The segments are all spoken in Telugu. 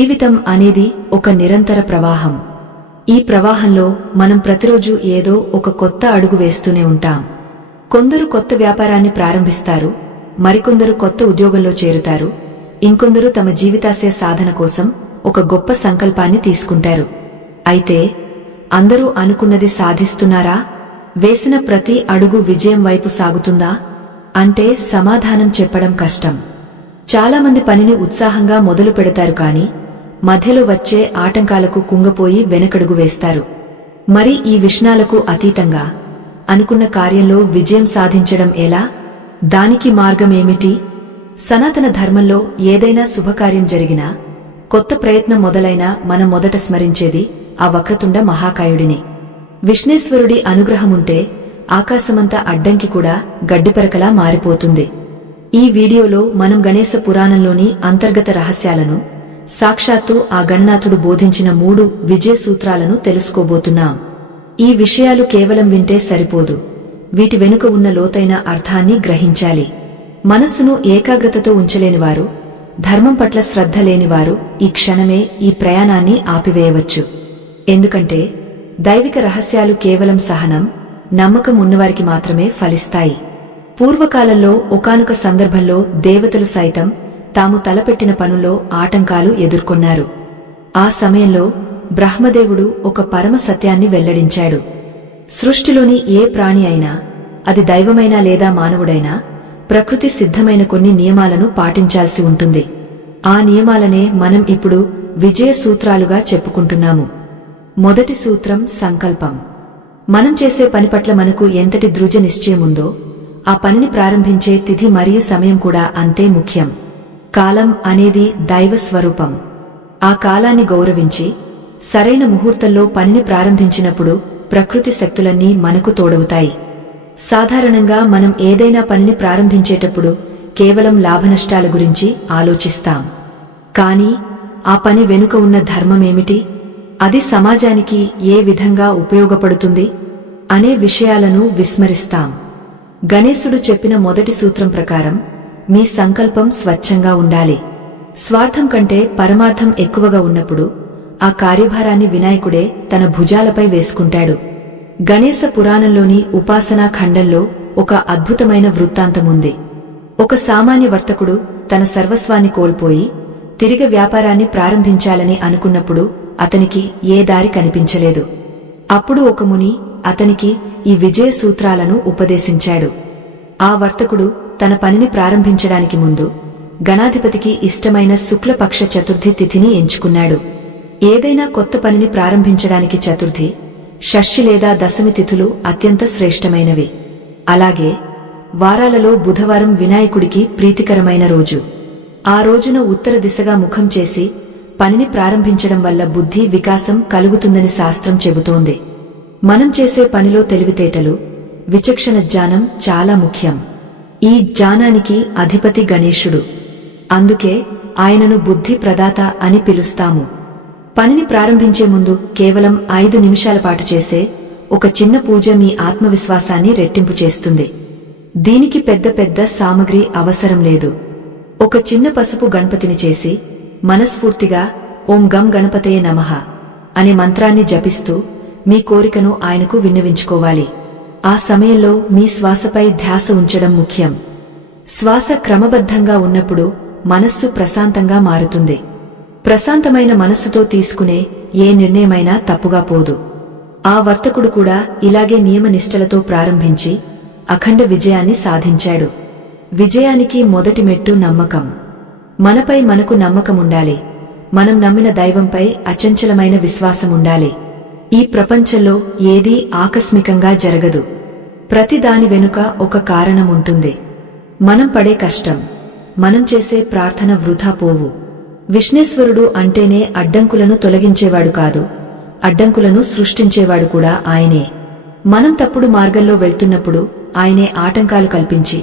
జీవితం అనేది ఒక నిరంతర ప్రవాహం. ఈ ప్రవాహంలో మనం ప్రతిరోజు ఏదో ఒక కొత్త అడుగు వేస్తూనే ఉంటాం. కొందరు కొత్త వ్యాపారాన్ని ప్రారంభిస్తారు, మరికొందరు కొత్త ఉద్యోగంలో చేరుతారు, ఇంకొందరు తమ జీవితాశయ సాధన కోసం ఒక గొప్ప సంకల్పాన్ని తీసుకుంటారు. అయితే అందరూ అనుకున్నది సాధిస్తున్నారా? వేసిన ప్రతి అడుగు విజయం వైపు సాగుతుందా అంటే సమాధానం చెప్పడం కష్టం. చాలామంది పనిని ఉత్సాహంగా మొదలు పెడతారు, కాని మధ్యలో వచ్చే ఆటంకాలకు కుంగపోయి వెనకడుగు వేస్తారు. మరి ఈ విషణాలకు అతీతంగా అనుకున్న కార్యంలో విజయం సాధించడం ఎలా? దానికి మార్గమేమిటి? సనాతన ధర్మంలో ఏదైనా శుభకార్యం జరిగినా, కొత్త ప్రయత్నం మొదలైనా మనం మొదట స్మరించేది ఆ వక్రతుండ మహాకాయుడిని. విష్ణేశ్వరుడి అనుగ్రహముంటే ఆకాశమంత అడ్డంకి కూడా గడ్డిపరకలా మారిపోతుంది. ఈ వీడియోలో మనం గణేశ పురాణంలోని అంతర్గత రహస్యాలను, సాక్షాత్తు ఆ గణనాథుడు బోధించిన 3 విజయ సూత్రాలను తెలుసుకోబోతున్నాం. ఈ విషయాలు కేవలం వింటే సరిపోదు, వీటి వెనుక ఉన్న లోతైన అర్థాన్ని గ్రహించాలి. మనస్సును ఏకాగ్రతతో ఉంచలేనివారు, ధర్మం పట్ల శ్రద్ధ లేనివారు ఈ క్షణమే ఈ ప్రయాణాన్ని ఆపివేయవచ్చు. ఎందుకంటే దైవిక రహస్యాలు కేవలం సహనం, నమ్మకం ఉన్నవారికి మాత్రమే ఫలిస్తాయి. పూర్వకాలంలో ఒకానొక సందర్భంలో దేవతలు సైతం తాము తలపెట్టిన పనుల్లో ఆటంకాలు ఎదుర్కొన్నారు. ఆ సమయంలో బ్రహ్మదేవుడు ఒక పరమ సత్యాన్ని వెల్లడించాడు. సృష్టిలోని ఏ ప్రాణి అయినా, అది దైవమైనా లేదా మానవుడైనా, ప్రకృతి సిద్ధమైన కొన్ని నియమాలను పాటించాల్సి ఉంటుంది. ఆ నియమాలనే మనం ఇప్పుడు విజయ సూత్రాలుగా చెప్పుకుంటున్నాము. మొదటి సూత్రం సంకల్పం. మనం చేసే పని పట్ల మనకు ఎంతటి దృఢ నిశ్చయముందో, ఆ పనిని ప్రారంభించే తిథి మరియు సమయం కూడా అంతే ముఖ్యం. కాలం అనేది దైవ స్వరూపం. ఆ కాలాన్ని గౌరవించి సరైన ముహూర్తంలో పనిని ప్రారంభించినప్పుడు ప్రకృతి శక్తులన్నీ మనకు తోడవుతాయి. సాధారణంగా మనం ఏదైనా పనిని ప్రారంభించేటప్పుడు కేవలం లాభనష్టాల గురించి ఆలోచిస్తాం. కాని ఆ పని వెనుక ఉన్న ధర్మమేమిటి? అది సమాజానికి ఏ విధంగా ఉపయోగపడుతుంది అనే విషయాలను విస్మరిస్తాం. గణేశుడు చెప్పిన మొదటి సూత్రం ప్రకారం మీ సంకల్పం స్వచ్ఛంగా ఉండాలి. స్వార్థం కంటే పరమార్థం ఎక్కువగా ఉన్నప్పుడు ఆ కార్యభారాన్ని వినాయకుడే తన భుజాలపై వేసుకుంటాడు. గణేశ పురాణంలోని ఉపాసనా ఖండంలో ఒక అద్భుతమైన వృత్తాంతముంది. ఒక సామాన్య వర్తకుడు తన సర్వస్వాన్ని కోల్పోయి తిరిగి వ్యాపారాన్ని ప్రారంభించాలని అనుకున్నప్పుడు అతనికి ఏ దారి కనిపించలేదు. అప్పుడు ఒక ముని అతనికి ఈ విజయ సూత్రాలను ఉపదేశించాడు. ఆ వర్తకుడు తన పనిని ప్రారంభించడానికి ముందు గణాధిపతికి ఇష్టమైన శుక్లపక్ష చతుర్థి తిథిని ఎంచుకున్నాడు. ఏదైనా కొత్త పనిని ప్రారంభించడానికి చతుర్థి, షష్ఠి లేదా దశమి తిథులు అత్యంత శ్రేష్టమైనవి. అలాగే వారాలలో బుధవారం వినాయకుడికి ప్రీతికరమైన రోజు. ఆ రోజున ఉత్తర దిశగా ముఖం చేసి పనిని ప్రారంభించడం వల్ల బుద్ధి వికాసం కలుగుతుందని శాస్త్రం చెబుతోంది. మనం చేసే పనిలో తెలివితేటలు, విచక్షణ జ్ఞానం చాలా ముఖ్యం. ఈ జ్ఞానానికి అధిపతి గణేశుడు. అందుకే ఆయనను బుద్ధి ప్రదాత అని పిలుస్తాము. పనిని ప్రారంభించే ముందు కేవలం 5 నిమిషాల పాటు చేసే ఒక చిన్న పూజ మీ ఆత్మవిశ్వాసాన్ని రెట్టింపు చేస్తుంది. దీనికి పెద్ద పెద్ద సామగ్రి అవసరం లేదు. ఒక చిన్న పసుపు గణపతిని చేసి మనస్ఫూర్తిగా ఓం గం గణపతయే నమః అనే మంత్రాన్ని జపిస్తూ మీ కోరికను ఆయనకు విన్నవించుకోవాలి. ఆ సమయంలో మీ శ్వాసపై ధ్యాస ఉంచడం ముఖ్యం. శ్వాస క్రమబద్ధంగా ఉన్నప్పుడు మనస్సు ప్రశాంతంగా మారుతుంది. ప్రశాంతమైన మనస్సుతో తీసుకునే ఏ నిర్ణయమైనా తప్పుగా పోదు. ఆ వర్తకుడు కూడా ఇలాగే నియమనిష్టలతో ప్రారంభించి అఖండ విజయాన్ని సాధించాడు. విజయానికి మొదటి మెట్టు నమ్మకం. మనపై మనకు నమ్మకముండాలి. మనం నమ్మిన దైవంపై అచంచలమైన విశ్వాసముండాలి. ఈ ప్రపంచంలో ఏదీ ఆకస్మికంగా జరగదు. ప్రతి దాని వెనుక ఒక కారణం ఉంటుంది. మనం పడే కష్టం, మనం చేసే ప్రార్థన వృధా పోవు. విష్ణేశ్వరుడు అంటేనే అడ్డంకులను తొలగించేవాడు కాదు, అడ్డంకులను సృష్టించేవాడు కూడా ఆయనే. మనం తప్పుడు మార్గంలో వెళ్తున్నప్పుడు ఆయనే ఆటంకాలు కల్పించి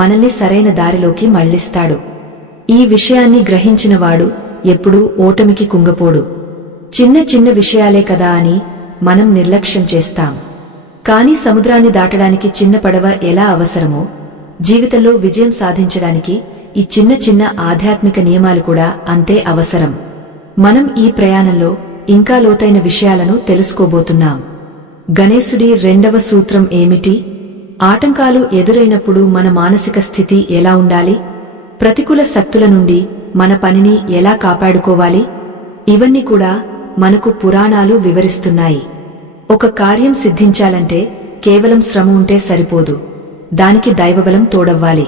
మనల్ని సరైన దారిలోకి మళ్లిస్తాడు. ఈ విషయాన్ని గ్రహించినవాడు ఎప్పుడూ ఓటమికి కుంగపోడు. చిన్న చిన్న విషయాలే కదా అని మనం నిర్లక్ష్యం చేస్తాం. కానీ సముద్రాన్ని దాటడానికి చిన్న పడవ ఎలా అవసరమో, జీవితంలో విజయం సాధించడానికి ఈ చిన్న చిన్న ఆధ్యాత్మిక నియమాలు కూడా అంతే అవసరం. మనం ఈ ప్రయాణంలో ఇంకా లోతైన విషయాలను తెలుసుకోబోతున్నాం. గణేశుడి రెండవ సూత్రం ఏమిటి? ఆటంకాలు ఎదురైనప్పుడు మన మానసిక స్థితి ఎలా ఉండాలి? ప్రతికూల శక్తుల నుండి మన పనిని ఎలా కాపాడుకోవాలి? ఇవన్నీ కూడా మనకు పురాణాలు వివరిస్తున్నాయి. ఒక కార్యం సిద్ధించాలంటే కేవలం శ్రమ ఉంటే సరిపోదు, దానికి దైవబలం తోడవ్వాలి.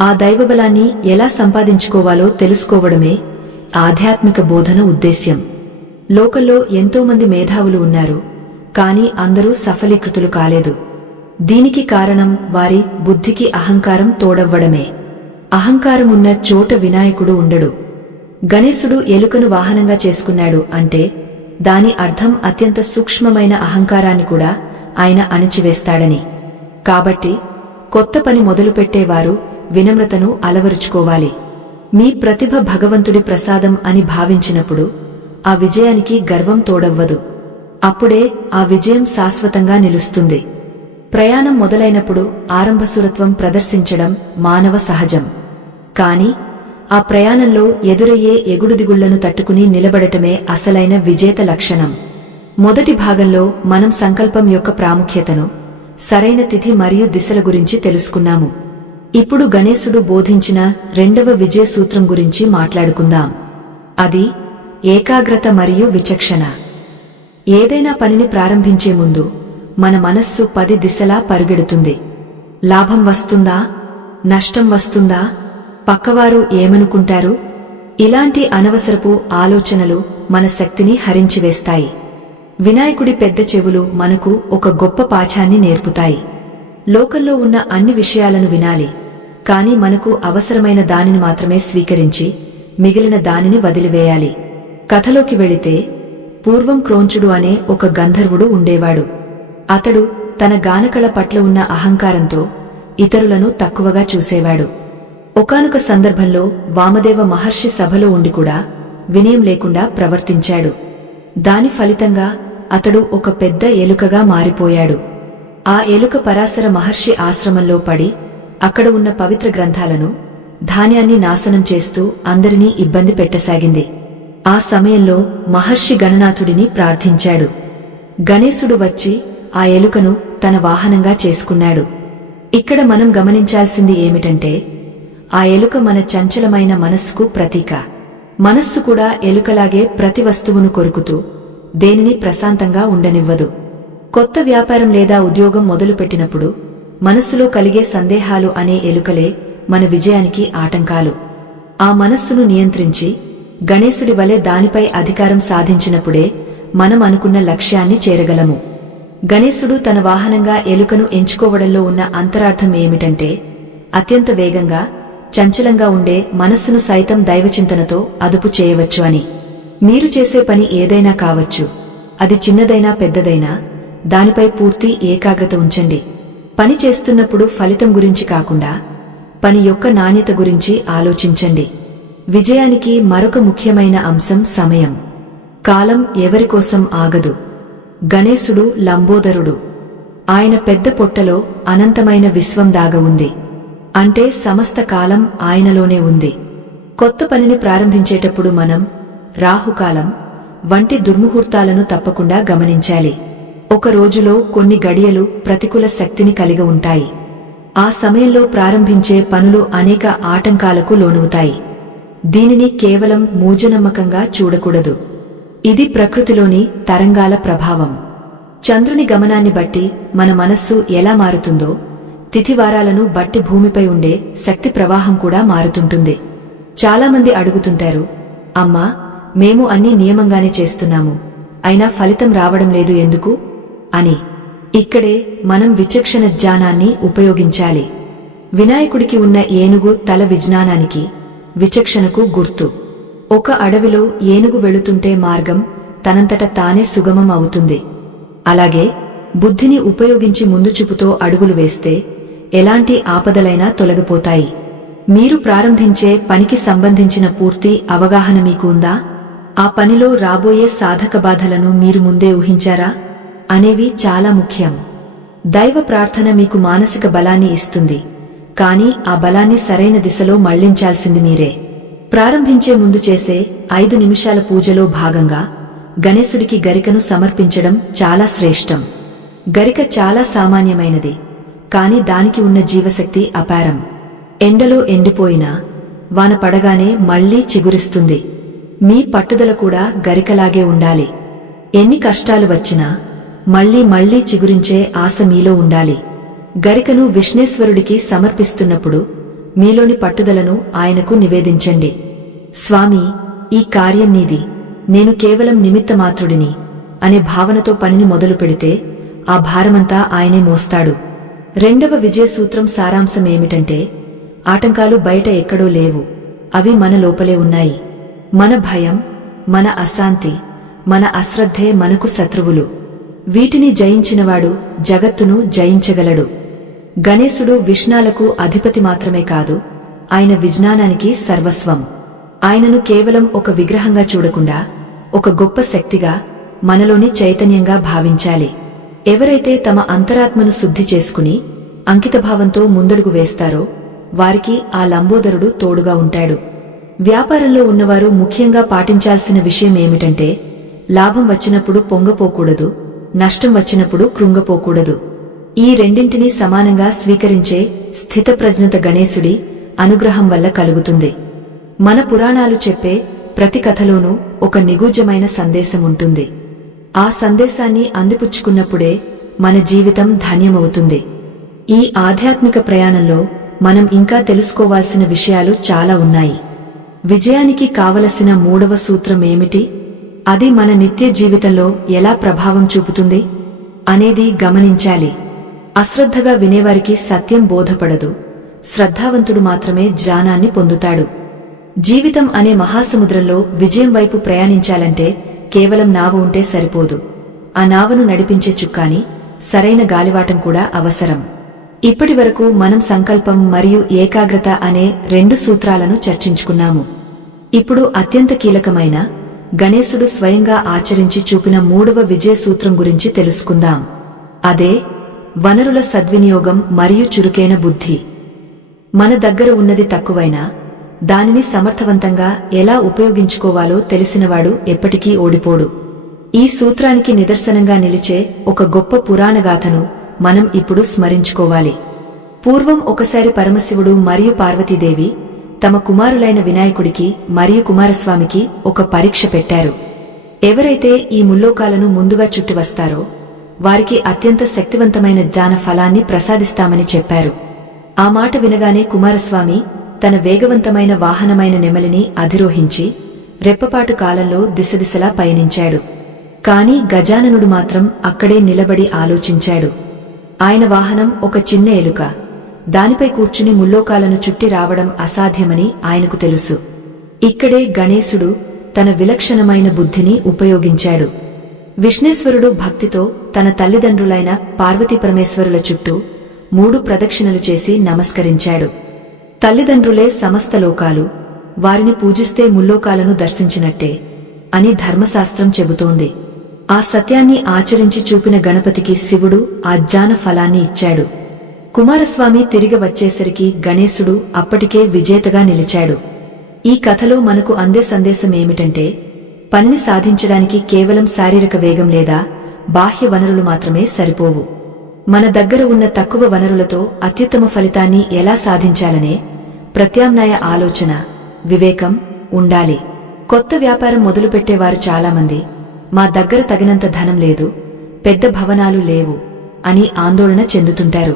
ఆ దైవబలాన్ని ఎలా సంపాదించుకోవాలో తెలుసుకోవడమే ఆధ్యాత్మిక బోధన ఉద్దేశ్యం. లోకంలో ఎంతోమంది మేధావులు ఉన్నారు, కాని అందరూ సఫలీకృతులు కాలేదు. దీనికి కారణం వారి బుద్ధికి అహంకారం తోడవ్వడమే. అహంకారమున్న చోట వినాయకుడు ఉండడు. గణేశుడు ఎలుకను వాహనంగా చేసుకున్నాడు అంటే దాని అర్థం అత్యంత సూక్ష్మమైన అహంకారాన్ని కూడా ఆయన అణిచివేస్తాడని. కాబట్టి కొత్త పని మొదలుపెట్టేవారు వినమ్రతను అలవరుచుకోవాలి. మీ ప్రతిభ భగవంతుడి ప్రసాదం అని భావించినప్పుడు ఆ విజయానికి గర్వం తోడవ్వదు. అప్పుడే ఆ విజయం శాశ్వతంగా నిలుస్తుంది. ప్రయాణం మొదలైనప్పుడు ఆరంభసురత్వం ప్రదర్శించడం మానవ సహజం. కాని ఆ ప్రయాణంలో ఎదురయ్యే ఎగుడుదిగుళ్లను తట్టుకుని నిలబడటమే అసలైన విజేత లక్షణం. మొదటి భాగంలో మనం సంకల్పం యొక్క ప్రాముఖ్యతను, సరైన తిథి మరియు దిశల గురించి తెలుసుకున్నాము. ఇప్పుడు గణేశుడు బోధించిన రెండవ విజయ సూత్రం గురించి మాట్లాడుకుందాం. అది ఏకాగ్రత మరియు విచక్షణ. ఏదైనా పనిని ప్రారంభించే ముందు మన మనస్సు 10 దిశలా పరుగెడుతుంది. లాభం వస్తుందా? నష్టం వస్తుందా? పక్కవారు ఏమనుకుంటారు? ఇలాంటి అనవసరపు ఆలోచనలు మన శక్తిని హరించివేస్తాయి. వినాయకుడి పెద్ద చెవులు మనకు ఒక గొప్ప పాఠాన్ని నేర్పుతాయి. లోకంలో ఉన్న అన్ని విషయాలను వినాలి, కాని మనకు అవసరమైన దానిని మాత్రమే స్వీకరించి మిగిలిన దానిని వదిలివేయాలి. కథలోకి వెళితే పూర్వం క్రోంచుడు అనే ఒక గంధర్వుడు ఉండేవాడు. అతడు తన గానకళ పట్ల ఉన్న అహంకారంతో ఇతరులను తక్కువగా చూసేవాడు. ఒకానొక సందర్భంలో వామదేవ మహర్షి సభలో ఉండి కూడా వినయం లేకుండా ప్రవర్తించాడు. దాని ఫలితంగా అతడు ఒక పెద్ద ఎలుకగా మారిపోయాడు. ఆ ఎలుక పరాశర మహర్షి ఆశ్రమంలో పడి అక్కడ ఉన్న పవిత్ర గ్రంథాలను, ధాన్యాన్ని నాశనం చేస్తూ అందరినీ ఇబ్బంది పెట్టసాగింది. ఆ సమయంలో మహర్షి గణనాథుడిని ప్రార్థించాడు. గణేశుడు వచ్చి ఆ ఎలుకను తన వాహనంగా చేసుకున్నాడు. ఇక్కడ మనం గమనించాల్సింది ఏమిటంటే ఆ ఎలుక మన చంచలమైన మనస్సుకు ప్రతీక. మనస్సు కూడా ఎలుకలాగే ప్రతి వస్తువును కొరుకుతూ దేనిని ప్రశాంతంగా ఉండనివ్వదు. కొత్త వ్యాపారం లేదా ఉద్యోగం మొదలుపెట్టినప్పుడు మనస్సులో కలిగే సందేహాలు అనే ఎలుకలే మన విజయానికి ఆటంకాలు. ఆ మనస్సును నియంత్రించి గణేశుడి వలె దానిపై అధికారం సాధించినప్పుడే మనం అనుకున్న లక్ష్యాన్ని చేరగలము. గణేశుడు తన వాహనంగా ఎలుకను ఎంచుకోవడంలో ఉన్న అంతరార్థం ఏమిటంటే అత్యంత వేగంగా, చంచలంగా ఉండే మనస్సును సైతం దైవచింతనతో అదుపు చేయవచ్చు అని. మీరు చేసే పని ఏదైనా కావచ్చు, అది చిన్నదైనా పెద్దదైనా దానిపై పూర్తి ఏకాగ్రత ఉంచండి. పని చేస్తున్నప్పుడు ఫలితం గురించి కాకుండా పని యొక్క నాణ్యత గురించి ఆలోచించండి. విజయానికి మరొక ముఖ్యమైన అంశం సమయం. కాలం ఎవరికోసం ఆగదు. గణేశుడు లంబోదరుడు. ఆయన పెద్ద పొట్టలో అనంతమైన విశ్వం దాగ ఉంది. అంటే సమస్త కాలం ఆయనలోనే ఉంది. కొత్త పనిని ప్రారంభించేటప్పుడు మనం రాహుకాలం వంటి దుర్ముహూర్తాలను తప్పకుండా గమనించాలి. ఒక రోజులో కొన్ని గడియలు ప్రతికూల శక్తిని కలిగి ఉంటాయి. ఆ సమయంలో ప్రారంభించే పనులు అనేక ఆటంకాలకు లోనవుతాయి. దీనిని కేవలం మూఢనమ్మకంగా చూడకూడదు. ఇది ప్రకృతిలోని తరంగాల ప్రభావం. చంద్రుని గమనాన్ని బట్టి మన మనస్సు ఎలా మారుతుందో తిథివారాలను బట్టి భూమిపై ఉండే శక్తి ప్రవాహం కూడా మారుతుంటుంది. చాలామంది అడుగుతుంటారు, అమ్మా, మేము అన్ని నియమంగానే చేస్తున్నాము, అయినా ఫలితం రావడం లేదు ఎందుకు అని. ఇక్కడే మనం విచక్షణ జ్ఞానాన్ని ఉపయోగించాలి. వినాయకుడికి ఉన్న ఏనుగు తల విజ్ఞానానికి, విచక్షణకు గుర్తు. ఒక అడవిలో ఏనుగు వెళుతుంటే మార్గం తనంతట తానే సుగమం అవుతుంది. అలాగే బుద్ధిని ఉపయోగించి ముందు చూపుతో అడుగులు వేస్తే ఎలాంటి ఆపదలైనా తొలగిపోతాయి. మీరు ప్రారంభించే పనికి సంబంధించిన పూర్తి అవగాహన మీకు ఉందా? ఆ పనిలో రాబోయే సాధక బాధలను మీరు ముందే ఊహించారా అనేవి చాలా ముఖ్యం. దైవ ప్రార్థన మీకు మానసిక బలాన్ని ఇస్తుంది, కానీ ఆ బలాన్ని సరైన దిశలో మళ్లించాల్సింది మీరే. ప్రారంభించే ముందు చేసే 5 నిమిషాల పూజలో భాగంగా గణేశుడికి గరికను సమర్పించడం చాలా శ్రేష్టం. గరిక చాలా సామాన్యమైనది, కాని దానికి ఉన్న జీవశక్తి అపారం. ఎండలో ఎండిపోయినా వాన పడగానే మళ్లీ చిగురిస్తుంది. మీ పట్టుదల కూడా గరికలాగే ఉండాలి. ఎన్ని కష్టాలు వచ్చినా మళ్లీ మళ్లీ చిగురించే ఆశ మీలో ఉండాలి. గరికను విఘ్నేశ్వరుడికి సమర్పిస్తున్నప్పుడు మీలోని పట్టుదలను ఆయనకు నివేదించండి. స్వామీ, ఈ కార్యం నీది, నేను కేవలం నిమిత్తమాత్రుడిని అనే భావనతో పనిని మొదలు పెడితే ఆ భారమంతా ఆయనే మోస్తాడు. రెండవ విజయ సూత్రం సారాంశమేమిటంటే, ఆటంకాలు బయట ఎక్కడో లేవు, అవి మన లోపలే ఉన్నాయి. మన భయం, మన అశాంతి, మన అశ్రద్ధే మనకు శత్రువులు. వీటిని జయించినవాడు జగత్తును జయించగలడు. గణేశుడు విఘ్నాలకు అధిపతి మాత్రమే కాదు, ఆయన విజ్ఞానానికి సర్వస్వం. ఆయనను కేవలం ఒక విగ్రహంగా చూడకుండా ఒక గొప్ప శక్తిగా, మనలోని చైతన్యంగా భావించాలి. ఎవరైతే తమ అంతరాత్మను శుద్ధి చేసుకుని అంకితభావంతో ముందడుగు వేస్తారో వారికి ఆ లంబోదరుడు తోడుగా ఉంటాడు. వ్యాపారంలో ఉన్నవారు ముఖ్యంగా పాటించాల్సిన విషయమేమిటంటే, లాభం వచ్చినప్పుడు పొంగపోకూడదు, నష్టం వచ్చినప్పుడు కృంగపోకూడదు. ఈ రెండింటినీ సమానంగా స్వీకరించే స్థితప్రజ్ఞత గణేశుడి అనుగ్రహం వల్ల కలుగుతుంది. మన పురాణాలు చెప్పే ప్రతి కథలోనూ ఒక నిగూఢమైన సందేశం ఉంటుంది. ఆ సందేశాన్ని అందిపుచ్చుకున్నప్పుడే మన జీవితం ధన్యమవుతుంది. ఈ ఆధ్యాత్మిక ప్రయాణంలో మనం ఇంకా తెలుసుకోవాల్సిన విషయాలు చాలా ఉన్నాయి. విజయానికి కావలసిన 3వ సూత్రం ఏమిటి? అది మన నిత్య జీవితంలో ఎలా ప్రభావం చూపుతుంది అనేది గమనించాలి. అశ్రద్ధగా వినేవారికి సత్యం బోధపడదు, శ్రద్ధావంతుడు మాత్రమే జ్ఞానాన్ని పొందుతాడు. జీవితం అనే మహాసముద్రంలో విజయం వైపు ప్రయాణించాలంటే కేవలం నావ ఉంటే సరిపోదు. ఆ నావను నడిపించే చుక్కాని, సరైన గాలివాటం కూడా అవసరం. ఇప్పటివరకు మనం సంకల్పం మరియు ఏకాగ్రత అనే 2 సూత్రాలను చర్చించుకున్నాము. ఇప్పుడు అత్యంత కీలకమైన గణేశుడు స్వయంగా ఆచరించి చూపిన 3వ విజయ సూత్రం గురించి తెలుసుకుందాం. అదే వనరుల సద్వినియోగం మరియు చురుకైన బుద్ధి. మన దగ్గర ఉన్నది తక్కువైనా దానిని సమర్థవంతంగా ఎలా ఉపయోగించుకోవాలో తెలిసినవాడు ఎప్పటికీ ఓడిపోడు. ఈ సూత్రానికి నిదర్శనంగా నిలిచే ఒక గొప్ప పురాణగాథను మనం ఇప్పుడు స్మరించుకోవాలి. పూర్వం ఒకసారి పరమశివుడు మరియు పార్వతీదేవి తమ కుమారులైన వినాయకుడికి మరియు కుమారస్వామికి ఒక పరీక్ష పెట్టారు. ఎవరైతే ఈ ముల్లోకాలను ముందుగా చుట్టి వస్తారో వారికి అత్యంత శక్తివంతమైన జ్ఞాన ఫలాన్ని ప్రసాదిస్తామని చెప్పారు. ఆ మాట వినగానే కుమారస్వామి తన వేగవంతమైన వాహనమైన నెమలిని అధిరోహించి రెప్పపాటు కాలంలో దిశదిశలా పయనించాడు. కాని గజాననుడు మాత్రం అక్కడే నిలబడి ఆలోచించాడు. ఆయన వాహనం ఒక చిన్న ఎలుక. దానిపై కూర్చుని ముల్లోకాలను చుట్టి రావడం అసాధ్యమని ఆయనకు తెలుసు. ఇక్కడే గణేశుడు తన విలక్షణమైన బుద్ధిని ఉపయోగించాడు. విఘ్నేశ్వరుడు భక్తితో తన తల్లిదండ్రులైన పార్వతీపరమేశ్వరుల చుట్టూ 3 ప్రదక్షిణలు చేసి నమస్కరించాడు. తల్లిదండ్రులే సమస్త లోకాలు, వారిని పూజిస్తే ముల్లోకాలను దర్శించినట్టే అని ధర్మశాస్త్రం చెబుతోంది. ఆ సత్యాన్ని ఆచరించి చూపిన గణపతికి శివుడు ఆ జ్ఞాన ఫలాన్ని ఇచ్చాడు. కుమారస్వామి తిరిగి వచ్చేసరికి గణేశుడు అప్పటికే విజేతగా నిలిచాడు. ఈ కథలో మనకు అందే సందేశమేమిటంటే, పనిని సాధించడానికి కేవలం శారీరక వేగం లేదా బాహ్య వనరులు మాత్రమే సరిపోవు. మన దగ్గర ఉన్న తక్కువ వనరులతో అత్యుత్తమ ఫలితాన్ని ఎలా సాధించాలనే ప్రత్యామ్నాయ ఆలోచన, వివేకం ఉండాలి. కొత్త వ్యాపారం మొదలుపెట్టేవారు చాలామంది మా దగ్గర తగినంత ధనం లేదు, పెద్ద భవనాలు లేవు అని ఆందోళన చెందుతుంటారు.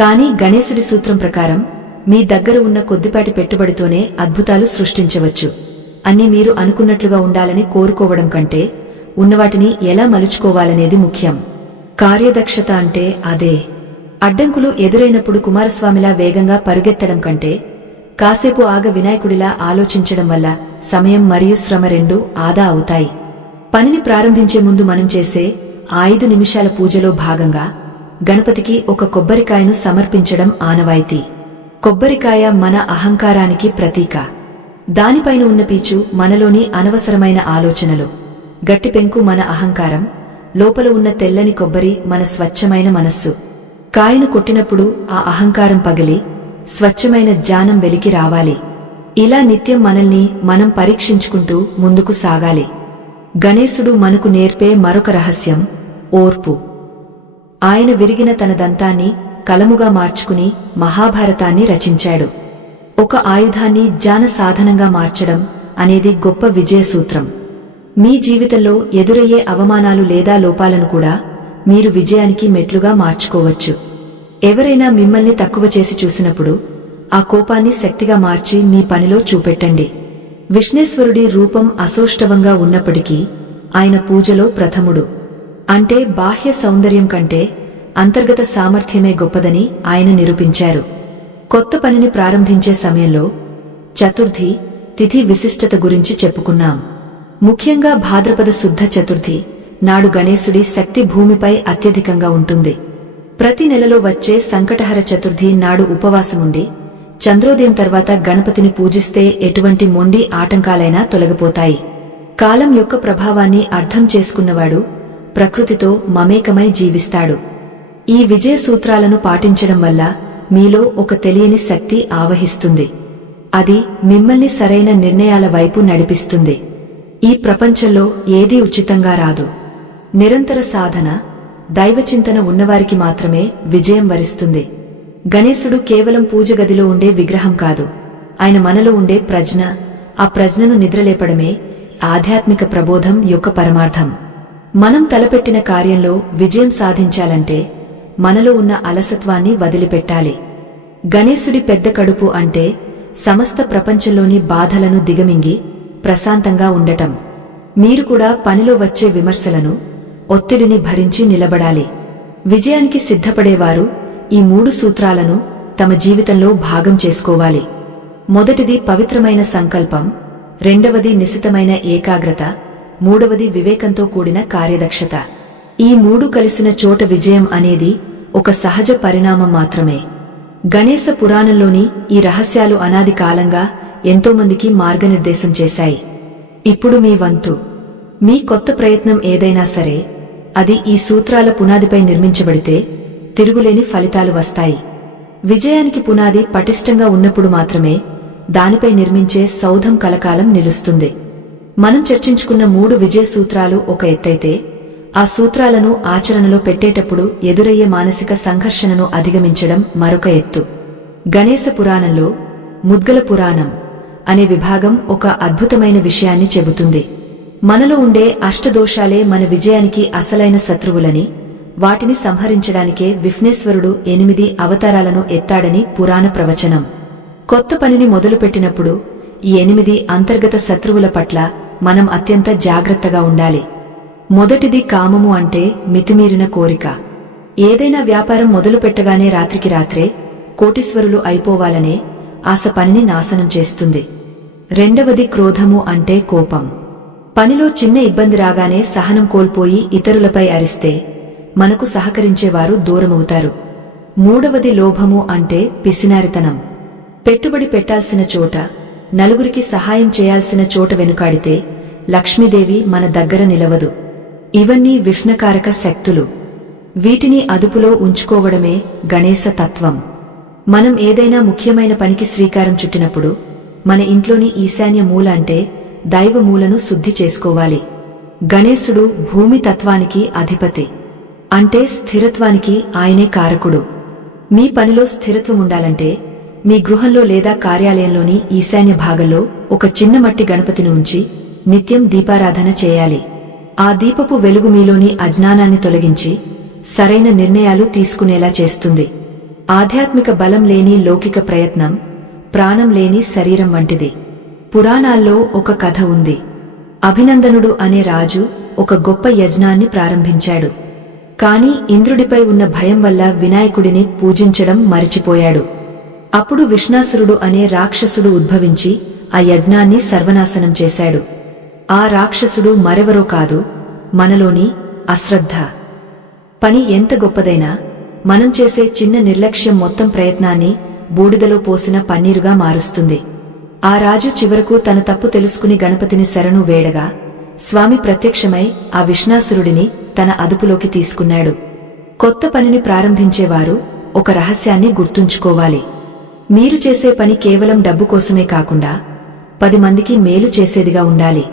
కాని గణేశుడి సూత్రం ప్రకారం మీ దగ్గర ఉన్న కొద్దిపాటి పెట్టుబడితోనే అద్భుతాలు సృష్టించవచ్చు. అన్నీ మీరు అనుకున్నట్లుగా ఉండాలని కోరుకోవడం కంటే ఉన్నవాటిని ఎలా మలుచుకోవాలనేది ముఖ్యం. కార్యదక్షత అంటే అదే. అడ్డంకులు ఎదురైనప్పుడు కుమారస్వామిలా వేగంగా పరుగెత్తడం కంటే కాసేపు ఆగ వినాయకుడిలా ఆలోచించడం వల్ల సమయం మరియు శ్రమ రెండూ ఆదా అవుతాయి. పనిని ప్రారంభించే ముందు మనం చేసే 5 నిమిషాల పూజలో భాగంగా గణపతికి ఒక కొబ్బరికాయను సమర్పించడం ఆనవాయితీ. కొబ్బరికాయ మన అహంకారానికి ప్రతీక. దానిపైన ఉన్న పీచు మనలోని అనవసరమైన ఆలోచనలు, గట్టి పెంకు మన అహంకారం, లోపల ఉన్న తెల్లని కొబ్బరి మన స్వచ్ఛమైన మనస్సు. కాయను కొట్టినప్పుడు ఆ అహంకారం పగిలి స్వచ్ఛమైన జ్ఞానం వెలికి రావాలి. ఇలా నిత్యం మనల్ని మనం పరీక్షించుకుంటూ ముందుకు సాగాలి. గణేశుడు మనకు నేర్పే మరొక రహస్యం ఓర్పు. ఆయన విరిగిన తన దంతాన్ని కలముగా మార్చుకుని మహాభారతాన్ని రచించాడు. ఒక ఆయుధాన్ని జ్ఞాన సాధనంగా మార్చడం అనేది గొప్ప విజయసూత్రం. మీ జీవితంలో ఎదురయ్యే అవమానాలు లేదా లోపాలను కూడా మీరు విజయానికి మెట్లుగా మార్చుకోవచ్చు. ఎవరైనా మిమ్మల్ని తక్కువ చేసి చూసినప్పుడు ఆ కోపాన్ని శక్తిగా మార్చి మీ పనిలో చూపెట్టండి. విఘ్నేశ్వరుడి రూపం అసౌష్ఠవంగా ఉన్నప్పటికీ ఆయన పూజలో ప్రథముడు. అంటే బాహ్య సౌందర్యం కంటే అంతర్గత సామర్థ్యమే గొప్పదని ఆయన నిరూపించారు. కొత్త పనిని ప్రారంభించే సమయంలో చతుర్థి తిథి విశిష్టత గురించి చెప్పుకున్నాం. ముఖ్యంగా భాద్రపద శుద్ధ చతుర్థి నాడు గణేశుడి శక్తి భూమిపై అత్యధికంగా ఉంటుంది. ప్రతి నెలలో వచ్చే సంకటహర చతుర్థి నాడు ఉపవాసముండి చంద్రోదయం తర్వాత గణపతిని పూజిస్తే ఎటువంటి మొండి ఆటంకాలైనా తొలగిపోతాయి. కాలం యొక్క ప్రభావాన్ని అర్థం చేసుకున్నవాడు ప్రకృతితో మమేకమై జీవిస్తాడు. ఈ విజయ సూత్రాలను పాటించడం వల్ల మీలో ఒక తెలియని శక్తి ఆవహిస్తుంది. అది మిమ్మల్ని సరైన నిర్ణయాల వైపు నడిపిస్తుంది. ఈ ప్రపంచంలో ఏదీ ఉచితంగా రాదు. నిరంతర సాధన, దైవచింతన ఉన్నవారికి మాత్రమే విజయం వరిస్తుంది. గణేశుడు కేవలం పూజగదిలో ఉండే విగ్రహం కాదు. ఆయన మనలో ఉండే ప్రజ్ఞ. ఆ ప్రజ్ఞను నిద్రలేపడమే ఆధ్యాత్మిక ప్రబోధం యొక్క పరమార్థం. మనం తలపెట్టిన కార్యంలో విజయం సాధించాలంటే మనలో ఉన్న అలసత్వాన్ని వదిలిపెట్టాలి. గణేశుడి పెద్ద కడుపు అంటే సమస్త ప్రపంచంలోని బాధలను దిగమింగి ప్రశాంతంగా ఉండటం. మీరు కూడా పనిలో వచ్చే విమర్శలను, ఒత్తిడిని భరించి నిలబడాలి. విజయానికి సిద్ధపడేవారు ఈ 3 సూత్రాలను తమ జీవితంలో భాగం చేసుకోవాలి. మొదటిది పవిత్రమైన సంకల్పం, రెండవది నిశితమైన ఏకాగ్రత, మూడవది వివేకంతో కూడిన కార్యదక్షత. ఈ 3 కలిసిన చోట విజయం అనేది ఒక సహజ పరిణామం మాత్రమే. గణేశ పురాణంలోని ఈ రహస్యాలు అనాది కాలంగా ఎంతోమందికి మార్గనిర్దేశం చేశాయి. ఇప్పుడు మీ వంతు. మీ కొత్త ప్రయత్నం ఏదైనా సరే అది ఈ సూత్రాల పునాదిపై నిర్మించబడితే తిరుగులేని ఫలితాలు వస్తాయి. విజయానికి పునాది పటిష్టంగా ఉన్నప్పుడు మాత్రమే దానిపై నిర్మించే సౌధం కలకాలం నిలుస్తుంది. మనం చర్చించుకున్న 3 విజయ సూత్రాలు ఒక ఎత్తైతే, ఆ సూత్రాలను ఆచరణలో పెట్టేటప్పుడు ఎదురయ్యే మానసిక సంఘర్షణను అధిగమించడం మరొక ఎత్తు. గణేశ పురాణంలో ముద్గల పురాణం అనే విభాగం ఒక అద్భుతమైన విషయాన్ని చెబుతుంది. మనలో ఉండే అష్టదోషాలే మన విజయానికి అసలైన శత్రువులని, వాటిని సంహరించడానికే విఘ్నేశ్వరుడు 8 అవతారాలను ఎత్తాడని పురాణ ప్రవచనం. కొత్త పనిని మొదలుపెట్టినప్పుడు ఈ 8 అంతర్గత శత్రువుల పట్ల మనం అత్యంత జాగ్రత్తగా ఉండాలి. మొదటిది కామము, అంటే మితిమీరిన కోరిక. ఏదైనా వ్యాపారం మొదలుపెట్టగానే రాత్రికి రాత్రే కోటీశ్వరులు అయిపోవాలనే ఆశ పనిని నాశనం చేస్తుంది. రెండవది క్రోధము, అంటే కోపం. పనిలో చిన్న ఇబ్బంది రాగానే సహనం కోల్పోయి ఇతరులపై అరిస్తే మనకు సహకరించేవారు దూరమవుతారు. మూడవది లోభము, అంటే పిసినారితనం. పెట్టుబడి పెట్టాల్సిన చోట, నలుగురికి సహాయం చేయాల్సిన చోట వెనుకాడితే లక్ష్మీదేవి మన దగ్గర నిలవదు. ఇవన్నీ విఘ్నకారక శక్తులు. వీటిని అదుపులో ఉంచుకోవడమే గణేశ తత్వం. మనం ఏదైనా ముఖ్యమైన పనికి శ్రీకారం చుట్టినప్పుడు మన ఇంట్లోని ఈశాన్య మూల, అంటే దైవ మూలను శుద్ధి చేసుకోవాలి. గణేశుడు భూమి తత్వానికి అధిపతి. అంటే స్థిరత్వానికి ఆయనే కారకుడు. మీ పనిలో స్థిరత్వం ఉండాలంటే మీ గృహంలో లేదా కార్యాలయంలోని ఈశాన్య భాగంలో ఒక చిన్న మట్టి గణపతిని ఉంచి నిత్యం దీపారాధన చేయాలి. ఆ దీపపు వెలుగు మీలోని అజ్ఞానాన్ని తొలగించి సరైన నిర్ణయాలు తీసుకునేలా చేస్తుంది. ఆధ్యాత్మిక బలం లేని లౌకిక ప్రయత్నం ప్రాణం లేని శరీరం వంటిది. పురాణాల్లో ఒక కథ ఉంది. అభినందనుడు అనే రాజు ఒక గొప్ప యజ్ఞాన్ని ప్రారంభించాడు. కాని ఇంద్రుడిపై ఉన్న భయం వల్ల వినాయకుడిని పూజించడం మరిచిపోయాడు. అప్పుడు విష్ణాసురుడు అనే రాక్షసుడు ఉద్భవించి ఆ యజ్ఞాన్ని సర్వనాశనం చేశాడు. ఆ రాక్షసుడు మరెవరో కాదు, మనలోని అశ్రద్ధ. పని ఎంత గొప్పదైనా మనం చేసే చిన్న నిర్లక్ష్యం మొత్తం ప్రయత్నాన్ని బూడిదలో పోసిన పన్నీరుగా మారుస్తుంది. ఆ రాజు చివరకు తన తప్పు తెలుసుకుని గణపతిని శరణు వేడగా స్వామి ప్రత్యక్షమై ఆ విష్ణాసురుడిని తన అదుపులోకి తీసుకున్నాడు. కొత్త పనిని ప్రారంభించేవారు ఒక రహస్యాన్ని గుర్తుంచుకోవాలి. మీరు చేసే పని కేవలం డబ్బు కోసమే కాకుండా 10 మందికి మేలు చేసేదిగా ఉండాలి.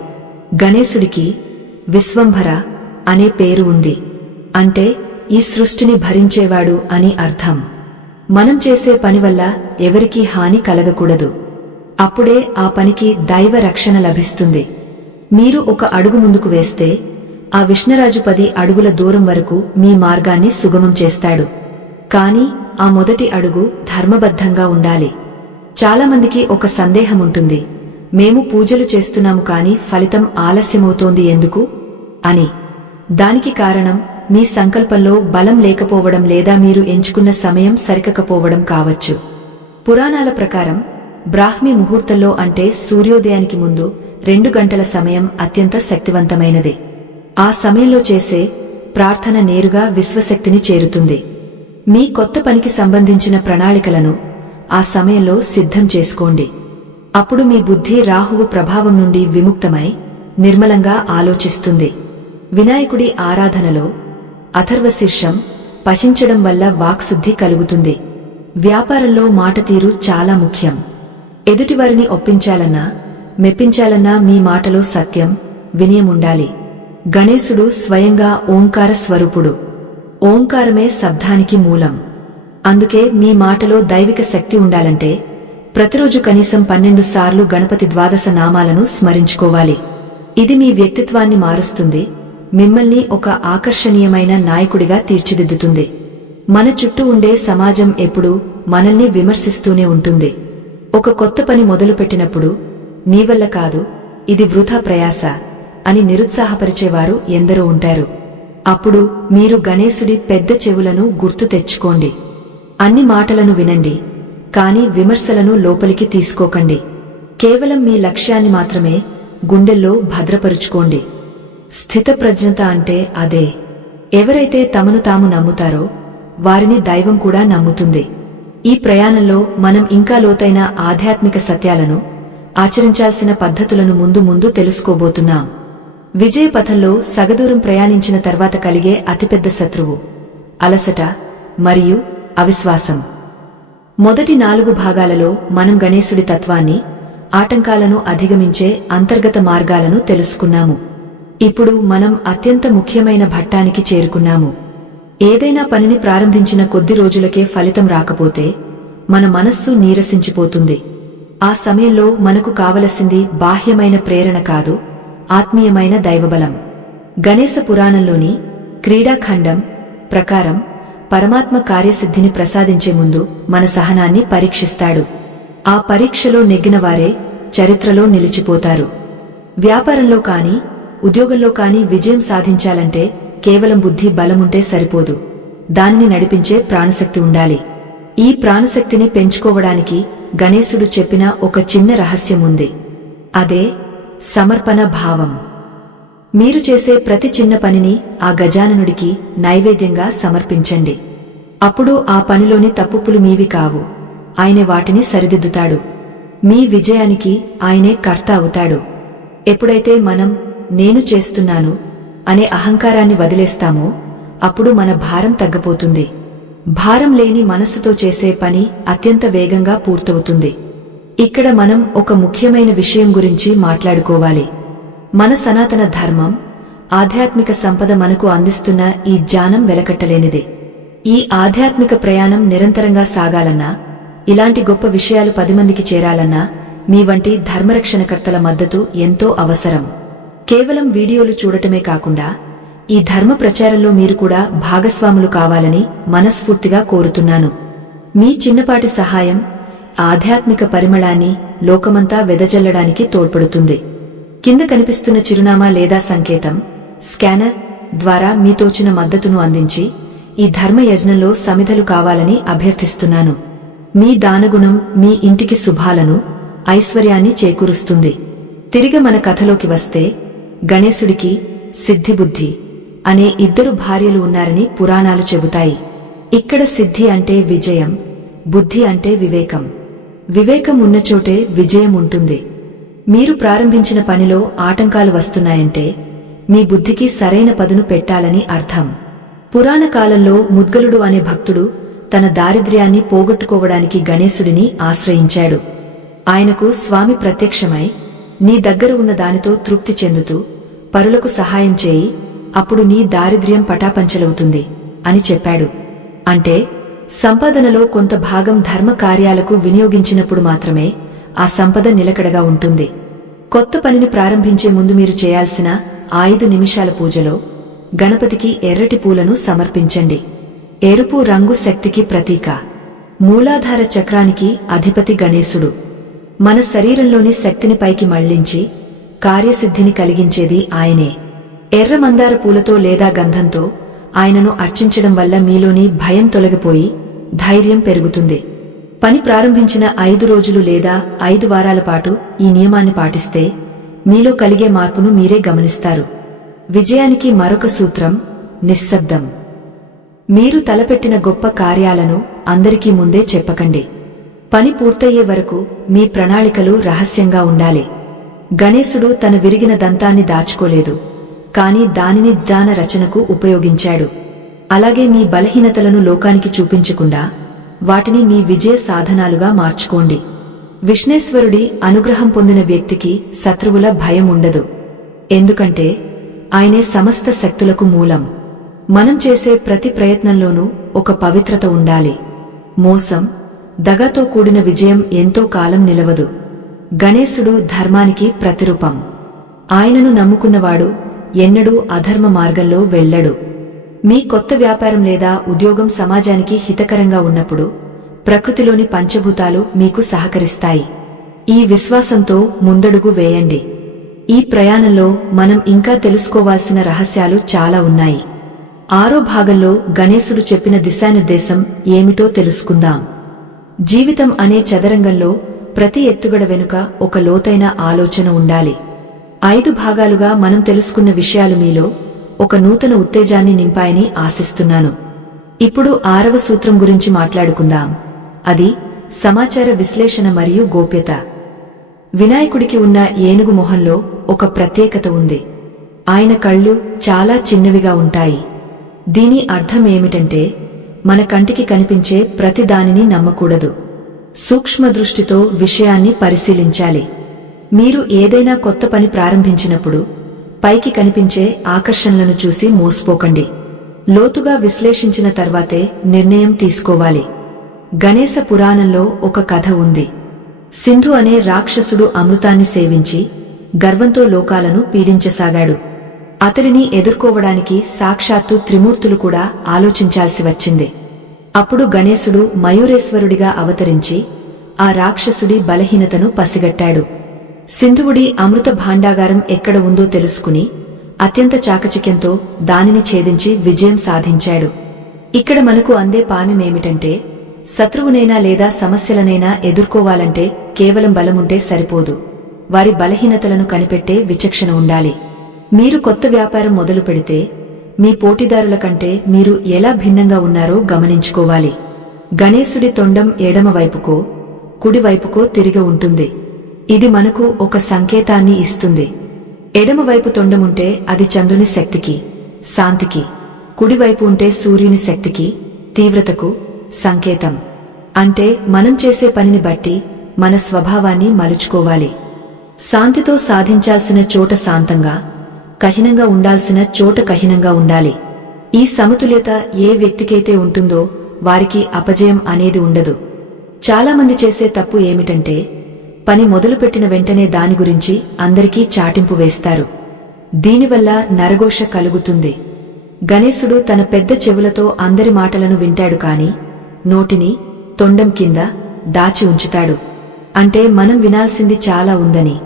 గణేశుడికి విశ్వంభర అనే పేరు ఉంది. అంటే ఈ సృష్టిని భరించేవాడు అని అర్థం. మనం చేసే పని వల్ల ఎవరికీ హాని కలగకూడదు. అప్పుడే ఆ పనికి దైవ రక్షణ లభిస్తుంది. మీరు ఒక అడుగు ముందుకు వేస్తే ఆ విష్ణురాజు 10 అడుగుల దూరం వరకు మీ మార్గాన్ని సుగమం చేస్తాడు. కాని ఆ మొదటి అడుగు ధర్మబద్ధంగా ఉండాలి. చాలామందికి ఒక సందేహం ఉంటుంది, మేము పూజలు చేస్తున్నాము కాని ఫలితం ఆలస్యమవుతోంది ఎందుకు అని. దానికి కారణం మీ సంకల్పంలో బలం లేకపోవడం లేదా మీరు ఎంచుకున్న సమయం సరికకపోవడం కావచ్చు. పురాణాల ప్రకారం బ్రాహ్మీ ముహూర్తంలో అంటే సూర్యోదయానికి ముందు 2 గంటల సమయం అత్యంత శక్తివంతమైనది. ఆ సమయంలో చేసే ప్రార్థన నేరుగా విశ్వశక్తిని చేరుతుంది. మీ కొత్త పనికి సంబంధించిన ప్రణాళికలను ఆ సమయంలో సిద్ధం చేసుకోండి. అప్పుడు మీ బుద్ధి రాహువు ప్రభావం నుండి విముక్తమై నిర్మలంగా ఆలోచిస్తుంది. వినాయకుడి ఆరాధనలో అథర్వశీర్షం పఠించడం వల్ల వాక్శుద్ధి కలుగుతుంది. వ్యాపారంలో మాట తీరు చాలా ముఖ్యం. ఎదుటివారిని ఒప్పించాలన్నా మెప్పించాలన్నా మీ మాటలో సత్యం, వినయముండాలి. గణేశుడు స్వయంగా ఓంకార స్వరూపుడు. ఓంకారమే శబ్దానికి మూలం. అందుకే మీ మాటలో దైవిక శక్తి ఉండాలంటే ప్రతిరోజు కనీసం 12 సార్లు గణపతి ద్వాదశ నామాలను స్మరించుకోవాలి. ఇది మీ వ్యక్తిత్వాన్ని మారుస్తుంది, మిమ్మల్ని ఒక ఆకర్షణీయమైన నాయకుడిగా తీర్చిదిద్దుతుంది. మన చుట్టూ ఉండే సమాజం ఎప్పుడూ మనల్ని విమర్శిస్తూనే ఉంటుంది. ఒక కొత్త పని మొదలుపెట్టినప్పుడు నీవల్ల కాదు, ఇది వృథా ప్రయాస అని నిరుత్సాహపరిచేవారు ఎందరో ఉంటారు. అప్పుడు మీరు గణేశుడి పెద్ద చెవులను గుర్తు తెచ్చుకోండి. అన్ని మాటలను వినండి, కాని విమర్శలను లోపలికి తీసుకోకండి. కేవలం మీ లక్ష్యాన్ని మాత్రమే గుండెల్లో భద్రపరుచుకోండి. స్థితప్రజ్ఞత అంటే అదే. ఎవరైతే తమను తాము నమ్ముతారో వారిని దైవం కూడా నమ్ముతుంది. ఈ ప్రయాణంలో మనం ఇంకా లోతైన ఆధ్యాత్మిక సత్యాలను, ఆచరించాల్సిన పద్ధతులను ముందు తెలుసుకోబోతున్నాం. విజయపథంలో సగదూరం ప్రయాణించిన తర్వాత కలిగే అతిపెద్ద శత్రువు అలసట మరియు అవిశ్వాసం. మొదటి 4 భాగాలలో మనం గణేశుడి తత్వాన్ని, ఆటంకాలను అధిగమించే అంతర్గత మార్గాలను తెలుసుకున్నాము. ఇప్పుడు మనం అత్యంత ముఖ్యమైన ఘట్టానికి చేరుకున్నాము. ఏదైనా పనిని ప్రారంభించిన కొద్ది రోజులకే ఫలితం రాకపోతే మన మనస్సు నీరసించిపోతుంది. ఆ సమయంలో మనకు కావలసింది బాహ్యమైన ప్రేరణ కాదు, ఆత్మీయమైన దైవబలం. గణేశ పురాణంలోని క్రీడాఖండం ప్రకారం పరమాత్మ కార్యసిద్ధిని ప్రసాదించే ముందు మన సహనాన్ని పరీక్షిస్తాడు. ఆ పరీక్షలో నెగ్గినవారే చరిత్రలో నిలిచిపోతారు. వ్యాపారంలో కాని, ఉద్యోగంలో కాని విజయం సాధించాలంటే కేవలం బుద్ధి బలముంటే సరిపోదు, దానిని నడిపించే ప్రాణశక్తి ఉండాలి. ఈ ప్రాణశక్తిని పెంచుకోవడానికి గణేశుడు చెప్పిన ఒక చిన్న రహస్యం ఉంది. అదే సమర్పణ భావం. మీరు చేసే ప్రతి చిన్న పనిని ఆ గజాననుడికి నైవేద్యంగా సమర్పించండి. అప్పుడు ఆ పనిలోని తప్పులు మీవి కావు, ఆయనే వాటిని సరిదిద్దుతాడు. మీ విజయానికి ఆయనే కర్త అవుతాడు. ఎప్పుడైతే మనం నేను చేస్తున్నాను అనే అహంకారాన్ని వదిలేస్తామో అప్పుడు మన భారం తగ్గపోతుంది. భారం లేని మనస్సుతో చేసే పని అత్యంత వేగంగా పూర్తవుతుంది. ఇక్కడ మనం ఒక ముఖ్యమైన విషయం గురించి మాట్లాడుకోవాలి. మన సనాతన ధర్మం, ఆధ్యాత్మిక సంపద మనకు అందిస్తున్న ఈ జ్ఞానం వెలకట్టలేనిదే. ఈ ఆధ్యాత్మిక ప్రయాణం నిరంతరంగా సాగాలన్నా, ఇలాంటి గొప్ప విషయాలు 10 మందికి చేరాలన్నా మీ వంటి ధర్మరక్షణకర్తల మద్దతు ఎంతో అవసరం. కేవలం వీడియోలు చూడటమే కాకుండా ఈ ధర్మ ప్రచారంలో మీరు కూడా భాగస్వాములు కావాలని మనస్ఫూర్తిగా కోరుతున్నాను. మీ చిన్నపాటి సహాయం ఆధ్యాత్మిక పరిమళాన్ని లోకమంతా వెదజల్లడానికి తోడ్పడుతుంది. కింద కనిపిస్తున్న చిరునామా లేదా సంకేతం స్కానర్ ద్వారా మీ తోచిన మద్దతును అందించి ఈ ధర్మ యజ్ఞంలో సమిధలు కావాలని అభ్యర్థిస్తున్నాను. మీ దానగుణం మీ ఇంటికి శుభాలను, ఐశ్వర్యాన్ని చేకూరుస్తుంది. తిరిగి మన కథలోకి వస్తే, గణేశుడికి సిద్ధిబుద్ధి అనే 2 భార్యలు ఉన్నారని పురాణాలు చెబుతాయి. ఇక్కడ సిద్ధి అంటే విజయం, బుద్ధి అంటే వివేకం. వివేకం ఉన్నచోటే విజయం ఉంటుంది. మీరు ప్రారంభించిన పనిలో ఆటంకాలు వస్తున్నాయంటే మీ బుద్ధికి సరైన పదును పెట్టాలని అర్థం. పురాణ కాలంలో ముద్గలుడు అనే భక్తుడు తన దారిద్ర్యాన్ని పోగొట్టుకోవడానికి గణేశుడిని ఆశ్రయించాడు. ఆయనకు స్వామి ప్రత్యక్షమై, నీ దగ్గర ఉన్న దానితో తృప్తి చెందుతూ పరులకు సహాయం చేయి, అప్పుడు నీ దారిద్ర్యం పటాపంచలవుతుంది అని చెప్పాడు. అంటే సంపాదనలో కొంత భాగం ధర్మ కార్యాలకు వినియోగించినప్పుడు మాత్రమే ఆ సంపద నిలకడగా ఉంటుంది. కొత్త పనిని ప్రారంభించే ముందు మీరు చేయాల్సిన 5 నిమిషాల పూజలో గణపతికి ఎర్రటి పూలను సమర్పించండి. ఎరుపు రంగు శక్తికి ప్రతీక. మూలాధార చక్రానికి అధిపతి గణేశుడు. మన శరీరంలోని శక్తిని పైకి మళ్లించి కార్యసిద్ధిని కలిగించేది ఆయనే. ఎర్ర మందార పూలతో లేదా గంధంతో ఆయనను అర్చించడం వల్ల మీలోని భయం తొలగిపోయి ధైర్యం పెరుగుతుంది. పని ప్రారంభించిన 5 రోజులు లేదా 5 వారాల పాటు ఈ నియమాన్ని పాటిస్తే మీలో కలిగే మార్పును మీరే గమనిస్తారు. విజయానికి మరొక సూత్రం నిశ్శబ్దం. మీరు తలపెట్టిన గొప్ప కార్యాలను అందరికీ ముందే చెప్పకండి. పని పూర్తయ్యే వరకు మీ ప్రణాళికలు రహస్యంగా ఉండాలి. గణేశుడు తన విరిగిన దంతాన్ని దాచుకోలేదు, కాని దానిని జ్ఞాన రచనకు ఉపయోగించాడు. అలాగే మీ బలహీనతలను లోకానికి చూపించకుండా వాటిని మీ విజయ సాధనాలుగా మార్చుకోండి. విఘ్నేశ్వరుడి అనుగ్రహం పొందిన వ్యక్తికి శత్రువుల భయం ఉండదు. ఎందుకంటే ఆయనే సమస్త శక్తులకు మూలం. మనం చేసే ప్రతి ప్రయత్నంలోనూ ఒక పవిత్రత ఉండాలి. మోసం, దగతో కూడిన విజయం ఎంతో కాలం నిలవదు. గణేశుడు ధర్మానికి ప్రతిరూపం. ఆయనను నమ్ముకున్నవాడు ఎన్నడూ అధర్మ మార్గంలో వెళ్ళడు. మీ కొత్త వ్యాపారం లేదా ఉద్యోగం సమాజానికి హితకరంగా ఉన్నప్పుడు ప్రకృతిలోని పంచభూతాలు మీకు సహకరిస్తాయి. ఈ విశ్వాసంతో ముందడుగు వేయండి. ఈ ప్రయాణంలో మనం ఇంకా తెలుసుకోవాల్సిన రహస్యాలు చాలా ఉన్నాయి. 6వ భాగంలో గణేశుడు చెప్పిన దిశానిర్దేశం ఏమిటో తెలుసుకుందాం. జీవితం అనే చదరంగంలో ప్రతి ఎత్తుగడ వెనుక ఒక లోతైన ఆలోచన ఉండాలి. 5 భాగాలుగా మనం తెలుసుకున్న విషయాలు మీలో ఒక నూతన ఉత్తేజాన్ని నింపాయని ఆశిస్తున్నాను. ఇప్పుడు 6వ సూత్రం గురించి మాట్లాడుకుందాం. అది సమాచార విశ్లేషణ మరియు గోప్యత. వినాయకుడికి ఉన్న ఏనుగు మొహంలో ఒక ప్రత్యేకత ఉంది. ఆయన కళ్ళు చాలా చిన్నవిగా ఉంటాయి. దీని అర్థం ఏమిటంటే మన కంటికి కనిపించే ప్రతి దానిని నమ్మకూడదు. సూక్ష్మ దృష్టితో విషయాన్ని పరిశీలించాలి. మీరు ఏదైనా కొత్త పని ప్రారంభించినప్పుడు పైకి కనిపించే ఆకర్షణలను చూసి మోసపోకండి. లోతుగా విశ్లేషించిన తర్వాతే నిర్ణయం తీసుకోవాలి. గణేశ పురాణంలో ఒక కథ ఉంది. సింధు అనే రాక్షసుడు అమృతాన్ని సేవించి గర్వంతో లోకాలను పీడించసాగాడు. అతడిని ఎదుర్కోవడానికి సాక్షాత్తు త్రిమూర్తులు కూడా ఆలోచించాల్సి వచ్చింది. అప్పుడు గణేశుడు మయూరేశ్వరుడిగా అవతరించి ఆ రాక్షసుడి బలహీనతను పసిగట్టాడు. సింధువుడి అమృత భాండాగారం ఎక్కడ ఉందో తెలుసుకుని అత్యంత చాకచక్యంతో దానిని ఛేదించి విజయం సాధించాడు. ఇక్కడ మనకు అందే పామ్యమేమిటంటే శత్రువునైనా లేదా సమస్యలనైనా ఎదుర్కోవాలంటే కేవలం బలముంటే సరిపోదు. వారి బలహీనతలను కనిపెట్టే విచక్షణ ఉండాలి. మీరు కొత్త వ్యాపారం మొదలు పెడితే మీ పోటీదారుల కంటే మీరు ఎలా భిన్నంగా ఉన్నారో గమనించుకోవాలి. గణేశుడి తొండం ఎడమ వైపుకో కుడివైపుకో తిరిగి ఉంటుంది. ఇది మనకు ఒక సంకేతాన్ని ఇస్తుంది. ఎడమవైపు తొండముంటే అది చంద్రుని శక్తికి, శాంతికి, కుడివైపు ఉంటే సూర్యుని శక్తికి, తీవ్రతకు సంకేతం. అంటే మనం చేసే పనిని బట్టి మన స్వభావాన్ని మలుచుకోవాలి. శాంతితో సాధించాల్సిన చోట శాంతంగా, కఠినంగా ఉండాల్సిన చోట కఠినంగా ఉండాలి. ఈ సమతుల్యత ఏ వ్యక్తికైతే ఉంటుందో వారికి అపజయం అనేది ఉండదు. చాలామంది చేసే తప్పు ఏమిటంటే పని మొదలుపెట్టిన వెంటనే దాని గురించి అందరికీ చాటింపు వేస్తారు. దీనివల్ల నరఘోష కలుగుతుంది. గణేశుడు తన పెద్ద చెవులతో అందరి మాటలను వింటాడు, కాని నోటిని తొండం కింద దాచి ఉంచుతాడు. అంటే మనం వినాల్సింది చాలా ఉందని,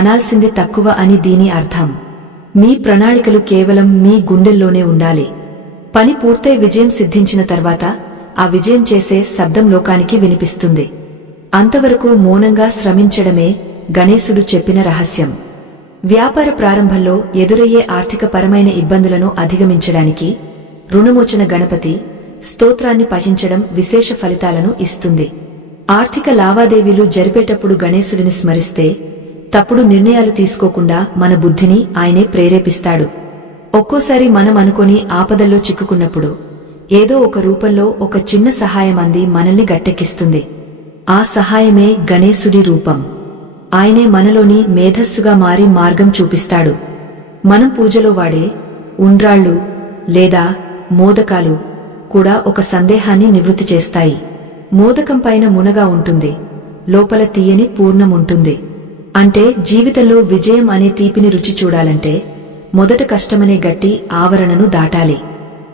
అనాల్సింది తక్కువ అని దీని అర్థం. మీ ప్రణాళికలు కేవలం మీ గుండెల్లోనే ఉండాలి. పని పూర్తయి విజయం సిద్ధించిన తర్వాత ఆ విజయం చేసే శబ్దం లోకానికి వినిపిస్తుంది. అంతవరకు మౌనంగా శ్రమించడమే గణేశుడు చెప్పిన రహస్యం. వ్యాపార ప్రారంభంలో ఎదురయ్యే ఆర్థికపరమైన ఇబ్బందులను అధిగమించడానికి రుణమోచన గణపతి స్తోత్రాన్ని పఠించడం విశేష ఫలితాలను ఇస్తుంది. ఆర్థిక లావాదేవీలు జరిపేటప్పుడు గణేశుడిని స్మరిస్తే తప్పుడు నిర్ణయాలు తీసుకోకుండా మన బుద్ధిని ఆయనే ప్రేరేపిస్తాడు. ఒక్కోసారి మనం అనుకొని ఆపదల్లో చిక్కుకున్నప్పుడు ఏదో ఒక రూపంలో ఒక చిన్న సహాయం అంది మనల్ని గట్టెక్కిస్తుంది. ఆ సహాయమే గణేశుడి రూపం. ఆయనే మనలోని మేధస్సుగా మారి మార్గం చూపిస్తాడు. మనం పూజలో వాడే ఉండ్రాళ్ళు లేదా మోదకాలు కూడా ఒక సందేహాన్ని నివృత్తి చేస్తాయి. మోదకం పైన మునగా ఉంటుంది, లోపల తీయని పూర్ణం ఉంటుంది. అంటే జీవితంలో విజయం అనే తీపిని రుచి చూడాలంటే మొదట కష్టమనే గట్టి ఆవరణను దాటాలి.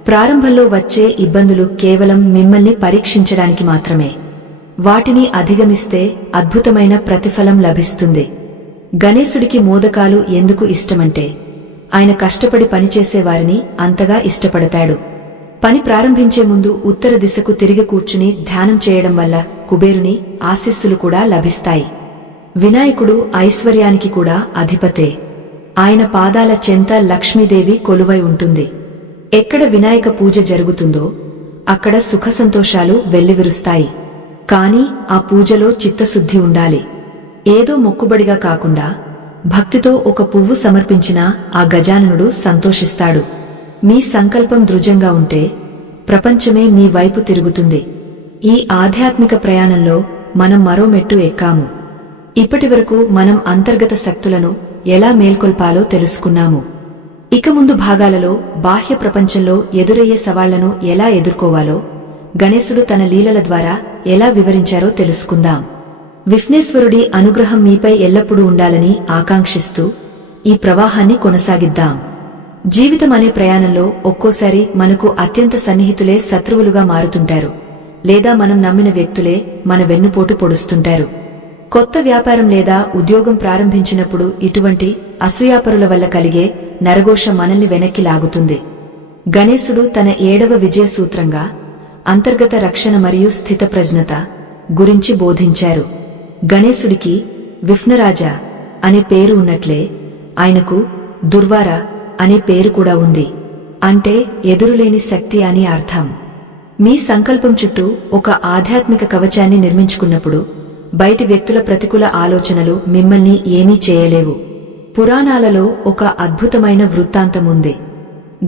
ప్రారంభంలో వచ్చే ఇబ్బందులు కేవలం మిమ్మల్ని పరీక్షించడానికి మాత్రమే. వాటిని అధిగమిస్తే అద్భుతమైన ప్రతిఫలం లభిస్తుంది. గణేశుడికి మోదకాలు ఎందుకు ఇష్టమంటే ఆయన కష్టపడి పనిచేసేవారిని అంతగా ఇష్టపడతాడు. పని ప్రారంభించే ముందు ఉత్తర దిశకు తిరిగి కూర్చుని ధ్యానం చేయడం వల్ల కుబేరుని ఆశీస్సులు కూడా లభిస్తాయి. వినాయకుడు ఐశ్వర్యానికి కూడా అధిపతే. ఆయన పాదాల చెంత లక్ష్మీదేవి కొలువై ఉంటుంది. ఎక్కడ వినాయక పూజ జరుగుతుందో అక్కడ సుఖసంతోషాలు వెల్లివిరుస్తాయి. కాని ఆ పూజలో చిత్తశుద్ధి ఉండాలి. ఏదో మొక్కుబడిగా కాకుండా భక్తితో ఒక పువ్వు సమర్పించినా ఆ గజాననుడు సంతోషిస్తాడు. మీ సంకల్పం దృఢంగా ఉంటే ప్రపంచమే మీ వైపు తిరుగుతుంది. ఈ ఆధ్యాత్మిక ప్రయాణంలో మనం మరో మెట్టు ఎక్కాము. ఇప్పటివరకు మనం అంతర్గత శక్తులను ఎలా మేల్కొల్పాలో తెలుసుకున్నాము. ఇక ముందు భాగాలలో బాహ్య ప్రపంచంలో ఎదురయ్యే సవాళ్లను ఎలా ఎదుర్కోవాలో గణేశుడు తన లీలల ద్వారా ఎలా వివరించారో తెలుసుకుందాం. విఘ్నేశ్వరుడి అనుగ్రహం మీపై ఎల్లప్పుడూ ఉండాలని ఆకాంక్షిస్తూ ఈ ప్రవాహాన్ని కొనసాగిద్దాం. జీవితం అనే ప్రయాణంలో ఒక్కోసారి మనకు అత్యంత సన్నిహితులే శత్రువులుగా మారుతుంటారు, లేదా మనం నమ్మిన వ్యక్తులే మన వెన్నుపోటు పొడుస్తుంటారు. కొత్త వ్యాపారం లేదా ఉద్యోగం ప్రారంభించినప్పుడు ఇటువంటి అసూయాపరుల వల్ల కలిగే నరఘోష మనల్ని వెనక్కి లాగుతుంది. గణేశుడు తన 7వ విజయ సూత్రంగా అంతర్గత రక్షణ మరియు స్థితప్రజ్ఞత గురించి బోధించారు. గణేశుడికి విఘ్నరాజ అనే పేరు ఉన్నట్లే ఆయనకు దుర్వార అనే పేరు కూడా ఉంది. అంటే ఎదురులేని శక్తి అని అర్థం. మీ సంకల్పం చుట్టూ ఒక ఆధ్యాత్మిక కవచాన్ని నిర్మించుకున్నప్పుడు బయటి వ్యక్తుల ప్రతికూల ఆలోచనలు మిమ్మల్ని ఏమీ చేయలేవు. పురాణాలలో ఒక అద్భుతమైన వృత్తాంతముంది.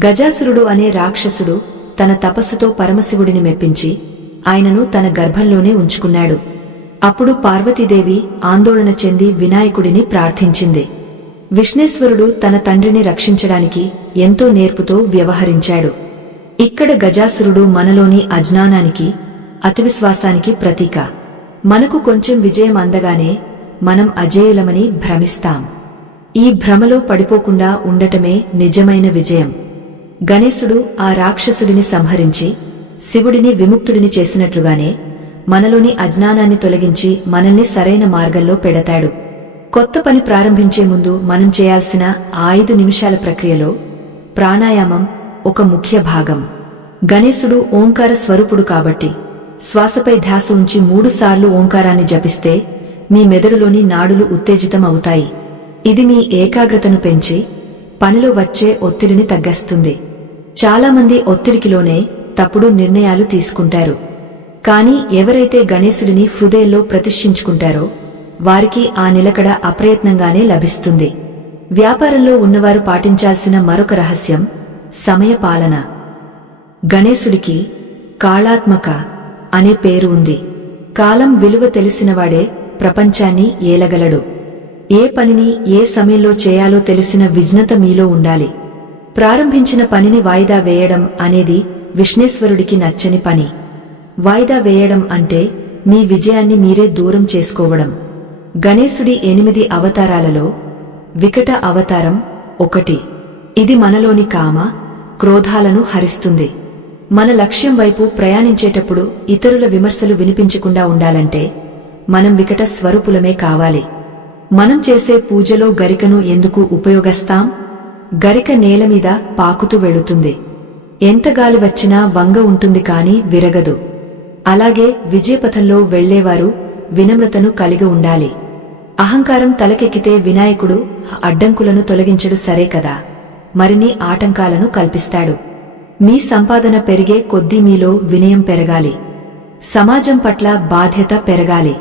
గజాసురుడు అనే రాక్షసుడు తన తపస్సుతో పరమశివుడిని మెప్పించి ఆయనను తన గర్భంలోనే ఉంచుకున్నాడు. అప్పుడు పార్వతీదేవి ఆందోళన చెంది వినాయకుడిని ప్రార్థించింది. విఘ్నేశ్వరుడు తన తండ్రిని రక్షించడానికి ఎంతో నేర్పుతో వ్యవహరించాడు. ఇక్కడ గజాసురుడు మనలోని అజ్ఞానానికి, అతివిశ్వాసానికి ప్రతీక. మనకు కొంచెం విజయం అందగానే మనం అజేయులమని భ్రమిస్తాం. ఈ భ్రమలో పడిపోకుండా ఉండటమే నిజమైన విజయం. గణేశుడు ఆ రాక్షసుడిని సంహరించి శివుడిని విముక్తుడిని చేసినట్లుగానే మనలోని అజ్ఞానాన్ని తొలగించి మనల్ని సరైన మార్గంలో పెడతాడు. కొత్త పని ప్రారంభించే ముందు మనం చేయాల్సిన 5 నిమిషాల ప్రక్రియలో ప్రాణాయామం ఒక ముఖ్య భాగం. గణేశుడు ఓంకార స్వరూపుడు కాబట్టి శ్వాసపై ధ్యాస ఉంచి 3 సార్లు ఓంకారాన్ని జపిస్తే మీ మెదడులోని నాడులు ఉత్తేజితం అవుతాయి. ఇది మీ ఏకాగ్రతను పెంచి పనిలో వచ్చే ఒత్తిడిని తగ్గిస్తుంది. చాలామంది ఒత్తిడికిలోనే తప్పుడు నిర్ణయాలు తీసుకుంటారు. కాని ఎవరైతే గణేశుడిని హృదయంలో ప్రతిష్ఠించుకుంటారో వారికి ఆ నిలకడ అప్రయత్నంగానే లభిస్తుంది. వ్యాపారంలో ఉన్నవారు పాటించాల్సిన మరొక రహస్యం సమయ పాలన. గణేశుడికి కాళాత్మక అనే పేరు ఉంది. కాలం విలువ తెలిసినవాడే ప్రపంచాన్ని ఏలగలడు. ఏ పనిని ఏ సమయంలో చేయాలో తెలిసిన విజ్ఞత మీలో ఉండాలి. ప్రారంభించిన పనిని వాయిదా వేయడం అనేది విఘ్నేశ్వరుడికి నచ్చని పని. వాయిదా వేయడం అంటే మీ విజయాన్ని మీరే దూరం చేసుకోవడం. గణేశుడి 8 అవతారాలలో వికట అవతారం 1. ఇది మనలోని కామ, క్రోధాలను హరిస్తుంది. మన లక్ష్యం వైపు ప్రయాణించేటప్పుడు ఇతరుల విమర్శలు వినిపించకుండా ఉండాలంటే మనం వికట స్వరూపులమే కావాలి. మనం చేసే పూజలో గరికను ఎందుకు ఉపయోగిస్తాం? గరిక నేలమీద పాకుతూ వెళుతుంది. ఎంత గాలి వచ్చినా వంగ ఉంటుంది కాని విరగదు. అలాగే విజయపథంలో వెళ్లేవారు వినమ్రతను కలిగి ఉండాలి. అహంకారం తలకెక్కితే వినాయకుడు అడ్డంకులను తొలగించడు సరే కదా, మరిన్ని ఆటంకాలను కల్పిస్తాడు. మీ సంపాదన పెరిగే కొద్దీ మీలో వినయం పెరగాలి. సమాజం పట్ల బాధ్యత పెరగాలి.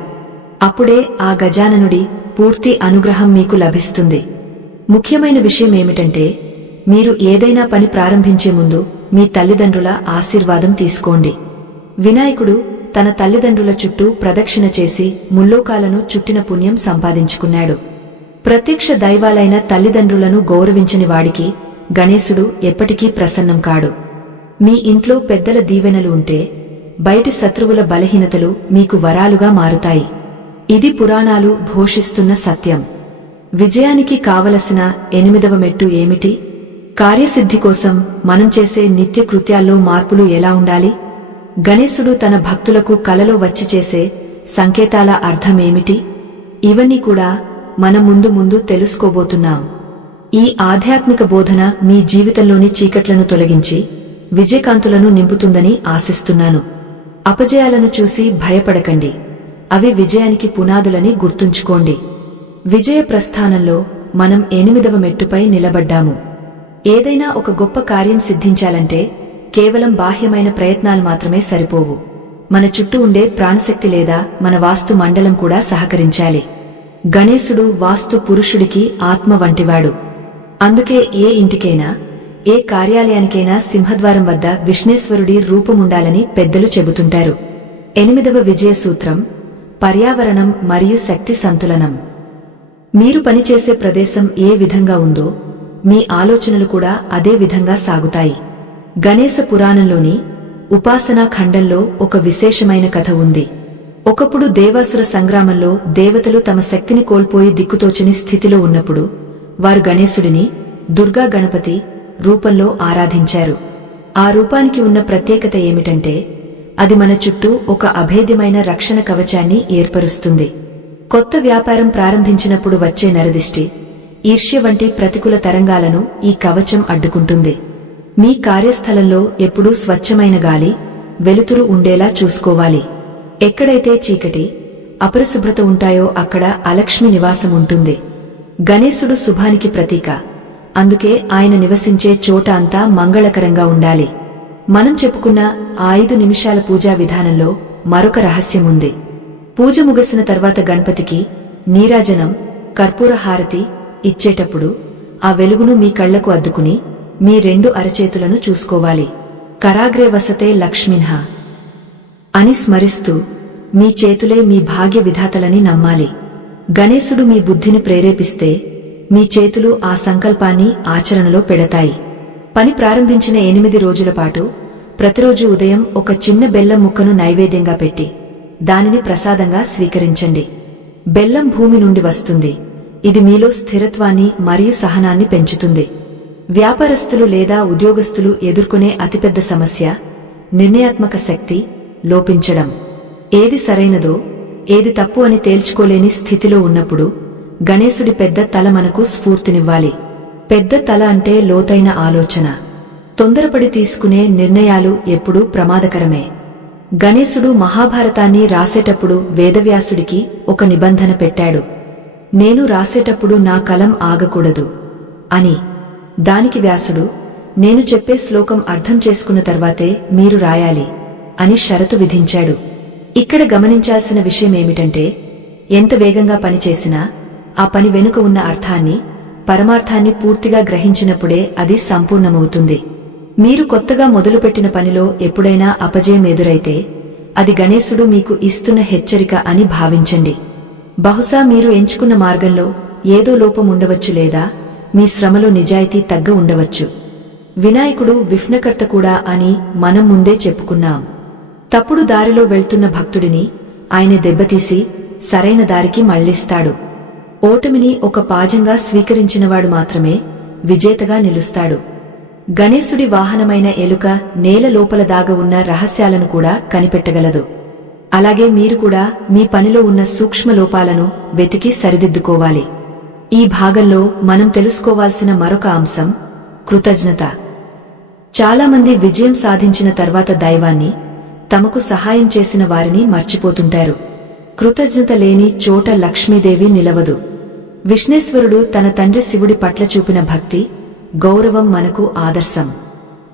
అప్పుడే ఆ గజాననుడి పూర్తి అనుగ్రహం మీకు లభిస్తుంది. ముఖ్యమైన విషయం ఏమిటంటే మీరు ఏదైనా పని ప్రారంభించే ముందు మీ తల్లిదండ్రుల ఆశీర్వాదం తీసుకోండి. వినాయకుడు తన తల్లిదండ్రుల చుట్టూ ప్రదక్షిణ చేసి ముల్లోకాలను చుట్టిన పుణ్యం సంపాదించుకున్నాడు. ప్రత్యక్ష దైవాలైన తల్లిదండ్రులను గౌరవించని వాడికి గణేశుడు ఎప్పటికీ ప్రసన్నం కాడు. మీ ఇంట్లో పెద్దల దీవెనలు ఉంటే బయటి శత్రువుల బలహీనతలు మీకు వరాలుగా మారుతాయి. ఇది పురాణాలు ఘోషిస్తున్న సత్యం. విజయానికి కావలసిన 8వ మెట్టు ఏమిటి? కార్యసిద్ధి కోసం మనం చేసే నిత్య కృత్యాల్లో మార్పులు ఎలా ఉండాలి? గణేశుడు తన భక్తులకు కలలో వచ్చి చేసే సంకేతాల అర్థమేమిటి? ఇవన్నీ కూడా మనం ముందు తెలుసుకోబోతున్నాం. ఈ ఆధ్యాత్మిక బోధన మీ జీవితంలోని చీకట్లను తొలగించి విజయకాంతులను నింపుతుందని ఆశిస్తున్నాను. అపజయాలను చూసి భయపడకండి. అవి విజయానికి పునాదులని గుర్తుంచుకోండి. విజయ ప్రస్థానంలో మనం 8వ మెట్టుపై నిలబడ్డాము. ఏదైనా ఒక గొప్ప కార్యం సిద్ధించాలంటే కేవలం బాహ్యమైన ప్రయత్నాలు మాత్రమే సరిపోవు. మన చుట్టూ ఉండే ప్రాణశక్తి లేదా మన వాస్తు మండలం కూడా సహకరించాలి. గణేశుడు వాస్తు పురుషుడికి ఆత్మ వంటివాడు. అందుకే ఏ ఇంటికైనా ఏ కార్యాలయానికైనా సింహద్వారం వద్ద విఘ్నేశ్వరుడి రూపముండాలని పెద్దలు చెబుతుంటారు. 8వ విజయ సూత్రం పర్యావరణం మరియు శక్తి సంతులనం. మీరు పనిచేసే ప్రదేశం ఏ విధంగా ఉందో మీ ఆలోచనలు కూడా అదే విధంగా సాగుతాయి. గణేశ పురాణంలోని ఉపాసనా ఖండంలో ఒక విశేషమైన కథ ఉంది. ఒకప్పుడు దేవాసుర సంగ్రామంలో దేవతలు తమ శక్తిని కోల్పోయి దిక్కుతోచని స్థితిలో ఉన్నప్పుడు వారు గణేశుడిని దుర్గా గణపతి రూపంలో ఆరాధించారు. ఆ రూపానికి ఉన్న ప్రత్యేకత ఏమిటంటే అది మన చుట్టూ ఒక అభేద్యమైన రక్షణ కవచాన్ని ఏర్పరుస్తుంది. కొత్త వ్యాపారం ప్రారంభించినప్పుడు వచ్చే నరదిష్టి, ఈర్ష్య వంటి ప్రతికూల తరంగాలను ఈ కవచం అడ్డుకుంటుంది. మీ కార్యస్థలంలో ఎప్పుడూ స్వచ్ఛమైన గాలి, వెలుతురు ఉండేలా చూసుకోవాలి. ఎక్కడైతే చీకటి, అపరిశుభ్రత ఉంటాయో అక్కడ అలక్ష్మి నివాసం ఉంటుంది. గణేశుడు శుభానికి ప్రతీక. అందుకే ఆయన నివసించే చోట అంతా మంగళకరంగా ఉండాలి. మనం చెప్పుకున్న 5 నిమిషాల పూజా విధానంలో మరొక రహస్యముంది. పూజ ముగిసిన తర్వాత గణపతికి నీరాజనం, కర్పూర హారతి ఇచ్చేటప్పుడు ఆ వెలుగును మీ కళ్లకు అద్దుకుని మీ 2 అరచేతులను చూసుకోవాలి. కరాగ్రే వసతే లక్ష్మిన్హ అని స్మరిస్తూ మీ చేతులే మీ భాగ్య విధాతలని నమ్మాలి. గణేశుడు మీ బుద్ధిని ప్రేరేపిస్తే మీ చేతులు ఆ సంకల్పాన్ని ఆచరణలో పెడతాయి. పని ప్రారంభించిన 8 రోజుల పాటు ప్రతిరోజు ఉదయం ఒక చిన్న బెల్లం ముక్కను నైవేద్యంగా పెట్టి దానిని ప్రసాదంగా స్వీకరించండి. బెల్లం భూమి నుండి వస్తుంది. ఇది మీలో స్థిరత్వాన్ని మరియు సహనాన్ని పెంచుతుంది. వ్యాపారస్తులు లేదా ఉద్యోగస్తులు ఎదుర్కొనే అతిపెద్ద సమస్య నిర్ణయాత్మక శక్తి లోపించడం. ఏది సరైనదో ఏది తప్పు అని తేల్చుకోలేని స్థితిలో ఉన్నప్పుడు గణేశుడి పెద్ద తల మనకు స్ఫూర్తినివ్వాలి. పెద్ద తల అంటే లోతైన ఆలోచన. తొందరపడి తీసుకునే నిర్ణయాలు ఎప్పుడూ ప్రమాదకరమే. గణేశుడు మహాభారతాన్ని రాసేటప్పుడు వేదవ్యాసుడికి ఒక నిబంధన పెట్టాడు. నేను రాసేటప్పుడు నా కలం ఆగకూడదు అని. దానికి వ్యాసుడు, నేను చెప్పే శ్లోకం అర్థం చేసుకున్న తర్వాతే మీరు రాయాలి అని షరతు విధించాడు. ఇక్కడ గమనించాల్సిన విషయమేమిటంటే ఎంత వేగంగా పనిచేసినా ఆ పని వెనుక ఉన్న అర్థాన్ని, పరమార్థాన్ని పూర్తిగా గ్రహించినప్పుడే అది సంపూర్ణమవుతుంది. మీరు కొత్తగా మొదలుపెట్టిన పనిలో ఎప్పుడైనా అపజయం ఎదురైతే అది గణేశుడు మీకు ఇస్తున్న హెచ్చరిక అని భావించండి. బహుశా మీరు ఎంచుకున్న మార్గంలో ఏదో లోపం ఉండవచ్చు లేదా మీ శ్రమలో నిజాయితీ తగ్గ ఉండవచ్చు. వినాయకుడు విఘ్నకర్త కూడా అని మనం ముందే చెప్పుకున్నాం. తప్పుడు దారిలో వెళ్తున్న భక్తుడిని ఆయన దెబ్బతీసి సరైన దారికి మళ్లిస్తాడు. ఓటమిని ఒక పాఠంగా స్వీకరించినవాడు మాత్రమే విజేతగా నిలుస్తాడు. గణేశుడి వాహనమైన ఎలుక నేల లోపల దాగ ఉన్న రహస్యాలను కూడా కనిపెట్టగలదు. అలాగే మీరు కూడా మీ పనిలో ఉన్న సూక్ష్మ లోపాలను వెతికి సరిదిద్దుకోవాలి. ఈ భాగంలో మనం తెలుసుకోవాల్సిన మరొక అంశం కృతజ్ఞత. చాలామంది విజయం సాధించిన తర్వాత దైవాన్ని, తమకు సహాయం చేసిన వారిని మర్చిపోతుంటారు. కృతజ్ఞత లేని చోట లక్ష్మీదేవి నిలవదు. విఘ్నేశ్వరుడు తన తండ్రి శివుడి పట్ల చూపిన భక్తి, గౌరవం మనకు ఆదర్శం.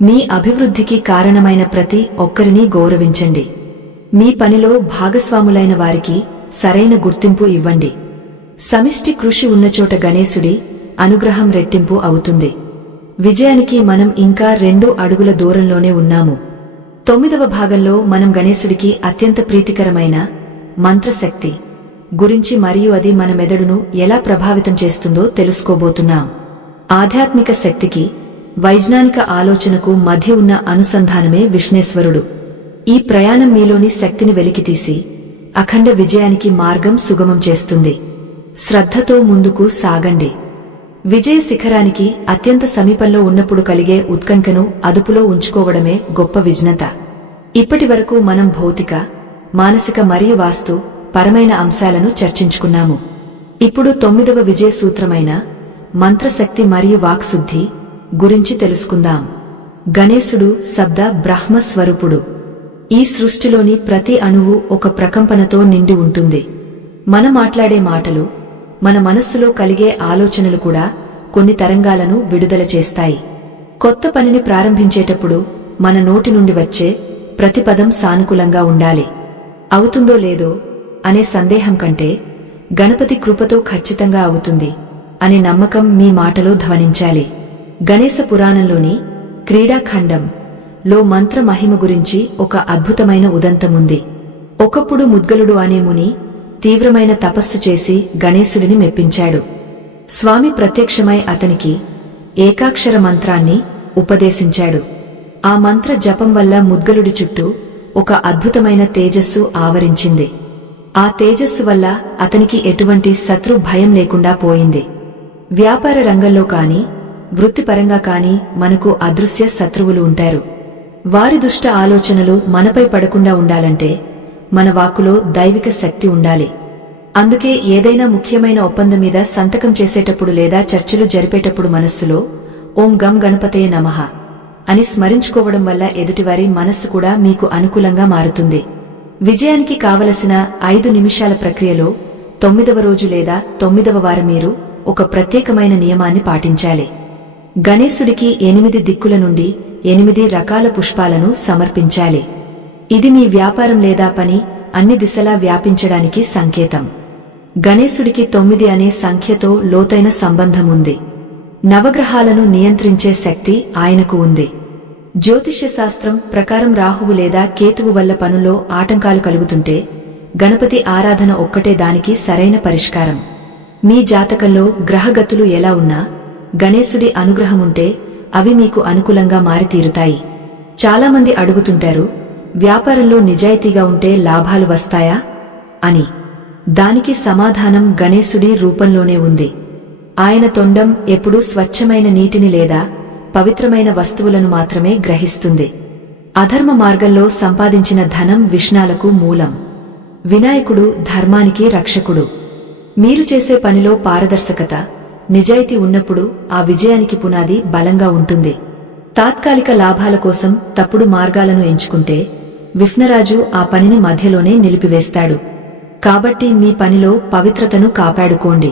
మీ అభివృద్ధికి కారణమైన ప్రతి ఒక్కరిని గౌరవించండి. మీ పనిలో భాగస్వాములైన వారికి సరైన గుర్తింపు ఇవ్వండి. సమిష్టి కృషి ఉన్నచోట గణేశుడి అనుగ్రహం రెట్టింపు అవుతుంది. విజయానికి మనం ఇంకా 2 అడుగుల దూరంలోనే ఉన్నాము. 9వ భాగంలో మనం గణేశుడికి అత్యంత ప్రీతికరమైన మంత్రశక్తి గురించి మరియు అది మన మెదడును ఎలా ప్రభావితం చేస్తుందో తెలుసుకోబోతున్నాం. ఆధ్యాత్మిక శక్తికి వైజ్ఞానిక ఆలోచనకు మధ్య ఉన్న అనుసంధానమే విఘ్నేశ్వరుడు. ఈ ప్రయాణం మీలోని శక్తిని వెలికితీసి అఖండ విజయానికి మార్గం సుగమం చేస్తుంది. శ్రద్ధతో ముందుకు సాగండి. విజయ శిఖరానికి అత్యంత సమీపంలో ఉన్నప్పుడు కలిగే ఉత్కంఠను అదుపులో ఉంచుకోవడమే గొప్ప విజ్ఞత. ఇప్పటివరకు మనం భౌతిక, మానసిక మరియు వాస్తు పరమైన అంశాలను చర్చించుకున్నాము. ఇప్పుడు 9వ విజయ సూత్రమైన మంత్రశక్తి మరియు వాక్శుద్ధి గురించి తెలుసుకుందాం. గణేశుడు శబ్ద బ్రహ్మ స్వరూపుడు. ఈ సృష్టిలోని ప్రతి అణువు ఒక ప్రకంపనతో నిండి ఉంటుంది. మనం మాట్లాడే మాటలు, మన మనస్సులో కలిగే ఆలోచనలు కూడా కొన్ని తరంగాలను విడుదల చేస్తాయి. కొత్త పనిని ప్రారంభించేటప్పుడు మన నోటి నుండి వచ్చే ప్రతి పదం సానుకూలంగా ఉండాలి. అవుతుందో లేదో అనే సందేహం కంటే గణపతి కృపతో ఖచ్చితంగా అవుతుంది అనే నమ్మకం మీ మాటలో ధ్వనించాలి. గణేశ పురాణంలోని క్రీడాఖండం లో మంత్ర మహిమ గురించి ఒక అద్భుతమైన ఉదంతముంది. ఒకప్పుడు ముద్గలుడు అనే ముని తీవ్రమైన తపస్సు చేసి గణేశుడిని మెప్పించాడు. స్వామి ప్రత్యక్షమై అతనికి ఏకాక్షర మంత్రాన్ని ఉపదేశించాడు. ఆ మంత్ర జపం వల్ల ముద్గలుడి చుట్టూ ఒక అద్భుతమైన తేజస్సు ఆవరించింది. ఆ తేజస్సు వల్ల అతనికి ఎటువంటి శత్రు భయం లేకుండా పోయింది. వ్యాపార రంగంలో కాని, వృత్తిపరంగా కాని మనకు అదృశ్య శత్రువులు ఉంటారు. వారి దుష్ట ఆలోచనలు మనపై పడకుండా ఉండాలంటే మన వాక్కులో దైవిక శక్తి ఉండాలి. అందుకే ఏదైనా ముఖ్యమైన ఒప్పందం మీద సంతకం చేసేటప్పుడు లేదా చర్చలు జరిపేటప్పుడు మనస్సులో ఓం గం గణపతయే నమః అని స్మరించుకోవడం వల్ల ఎదుటివారి మనస్సు కూడా మీకు అనుకూలంగా మారుతుంది. విజయానికి కావలసిన 5 నిమిషాల ప్రక్రియలో 9వ రోజు లేదా 9వ వారం మీరు ఒక ప్రత్యేకమైన నియమాన్ని పాటించాలి. గణేశుడికి 8 దిక్కుల నుండి 8 రకాల పుష్పాలను సమర్పించాలి. ఇది మీ వ్యాపారం లేదా పని అన్ని దిశలా వ్యాపించడానికి సంకేతం. గణేశుడికి 9 అనే సంఖ్యతో లోతైన సంబంధం ఉంది. నవగ్రహాలను నియంత్రించే శక్తి ఆయనకు ఉంది. జ్యోతిష్య శాస్త్రం ప్రకారం రాహువు లేదా కేతువు వల్ల పనుల్లో ఆటంకాలు కలుగుతుంటే గణపతి ఆరాధన ఒక్కటే దానికి సరైన పరిష్కారం. మీ జాతకంలో గ్రహగతులు ఎలా ఉన్నా గణేశుడి అనుగ్రహముంటే అవి మీకు అనుకూలంగా మారితీరుతాయి. చాలామంది అడుగుతుంటారు, వ్యాపారంలో నిజాయితీగా ఉంటే లాభాలు వస్తాయా అని. దానికి సమాధానం గణేశుడి రూపంలోనే ఉంది. ఆయన తొండం ఎప్పుడూ స్వచ్ఛమైన నీటిని లేదా పవిత్రమైన వస్తువులను మాత్రమే గ్రహిస్తుంది. అధర్మ మార్గంలో సంపాదించిన ధనం విఘ్నాలకు మూలం. వినాయకుడు ధర్మానికి రక్షకుడు. మీరు చేసే పనిలో పారదర్శకత, నిజాయితీ ఉన్నప్పుడు ఆ విజయానికి పునాది బలంగా ఉంటుంది. తాత్కాలిక లాభాల కోసం తప్పుడు మార్గాలను ఎంచుకుంటే విఘ్నరాజు ఆ పనిని మధ్యలోనే నిలిపివేస్తాడు. కాబట్టి మీ పనిలో పవిత్రతను కాపాడుకోండి.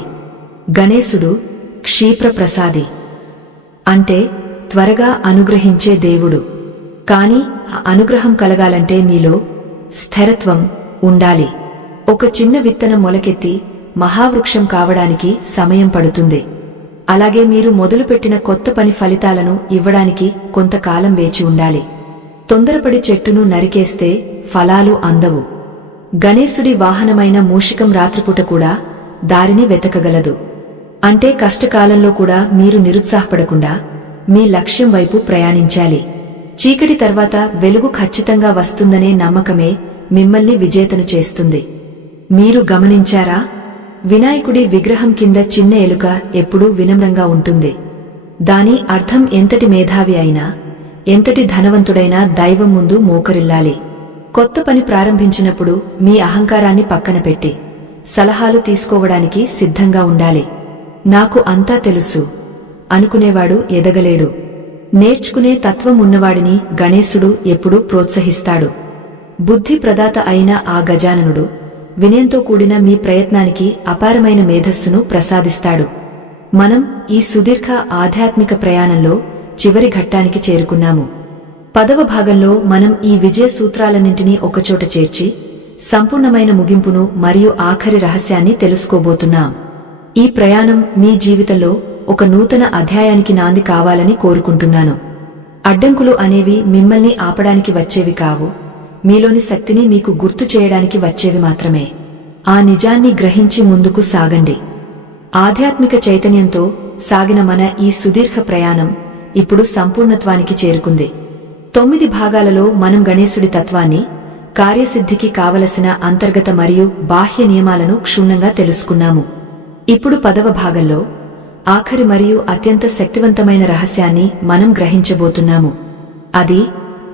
గణేశుడు క్షీప్రప్రసాది అంటే త్వరగా అనుగ్రహించే దేవుడు. కాని ఆ అనుగ్రహం కలగాలంటే మీలో స్థిరత్వం ఉండాలి. ఒక చిన్న విత్తనం మొలకెత్తి మహావృక్షం కావడానికి సమయం పడుతుంది. అలాగే మీరు మొదలుపెట్టిన కొత్త పని ఫలితాలను ఇవ్వడానికి కొంతకాలం వేచి ఉండాలి. తొందరపడి చెట్టును నరికేస్తే ఫలాలు అందవు. గణేశుడి వాహనమైన మూషికం రాత్రిపూట కూడా దారిని వెతకగలదు. అంటే కష్టకాలంలో కూడా మీరు నిరుత్సాహపడకుండా మీ లక్ష్యం వైపు ప్రయాణించాలి. చీకటి తర్వాత వెలుగు ఖచ్చితంగా వస్తుందనే నమ్మకమే మిమ్మల్ని విజేతను చేస్తుంది. మీరు గమనించారా? వినాయకుడి విగ్రహం కింద చిన్న ఎలుక ఎప్పుడూ వినమ్రంగా ఉంటుంది. దాని అర్థం ఎంతటి మేధావి అయినా, ఎంతటి ధనవంతుడైనా దైవం ముందు మోకరిల్లాలి. కొత్త పని ప్రారంభించినప్పుడు మీ అహంకారాన్ని పక్కన పెట్టి సలహాలు తీసుకోవడానికి సిద్ధంగా ఉండాలి. నాకు అంతా తెలుసు అనుకునేవాడు ఎదగలేడు. నేర్చుకునే తత్వం ఉన్నవాడిని గణేశుడు ఎప్పుడూ ప్రోత్సహిస్తాడు. బుద్ధి ప్రదాత అయిన ఆ గజాననుడు వినయంతో కూడిన మీ ప్రయత్నానికి అపారమైన మేధస్సును ప్రసాదిస్తాడు. మనం ఈ సుదీర్ఘ ఆధ్యాత్మిక ప్రయాణంలో చివరి ఘట్టానికి చేరుకున్నాము. 10వ భాగంలో మనం ఈ విజయ సూత్రాలన్నింటినీ ఒకచోట చేర్చి సంపూర్ణమైన ముగింపును మరియు ఆఖరి రహస్యాన్ని తెలుసుకోబోతున్నాం. ఈ ప్రయాణం మీ జీవితంలో ఒక నూతన అధ్యాయానికి నాంది కావాలని కోరుకుంటున్నాను. అడ్డంకులు అనేవి మిమ్మల్ని ఆపడానికి వచ్చేవి కావు, మీలోని శక్తిని మీకు గుర్తు చేయడానికి వచ్చేవి మాత్రమే. ఆ నిజాన్ని గ్రహించి ముందుకు సాగండి. ఆధ్యాత్మిక చైతన్యంతో సాగిన మన ఈ సుదీర్ఘ ప్రయాణం ఇప్పుడు సంపూర్ణత్వానికి చేరుకుంది. 9 భాగాలలో మనం గణేశుడి తత్వాన్ని, కార్యసిద్ధికి కావలసిన అంతర్గత మరియు బాహ్య నియమాలను క్షుణ్ణంగా తెలుసుకున్నాము. ఇప్పుడు 10వ భాగంలో ఆఖరి మరియు అత్యంత శక్తివంతమైన రహస్యాన్ని మనం గ్రహించబోతున్నాము. అది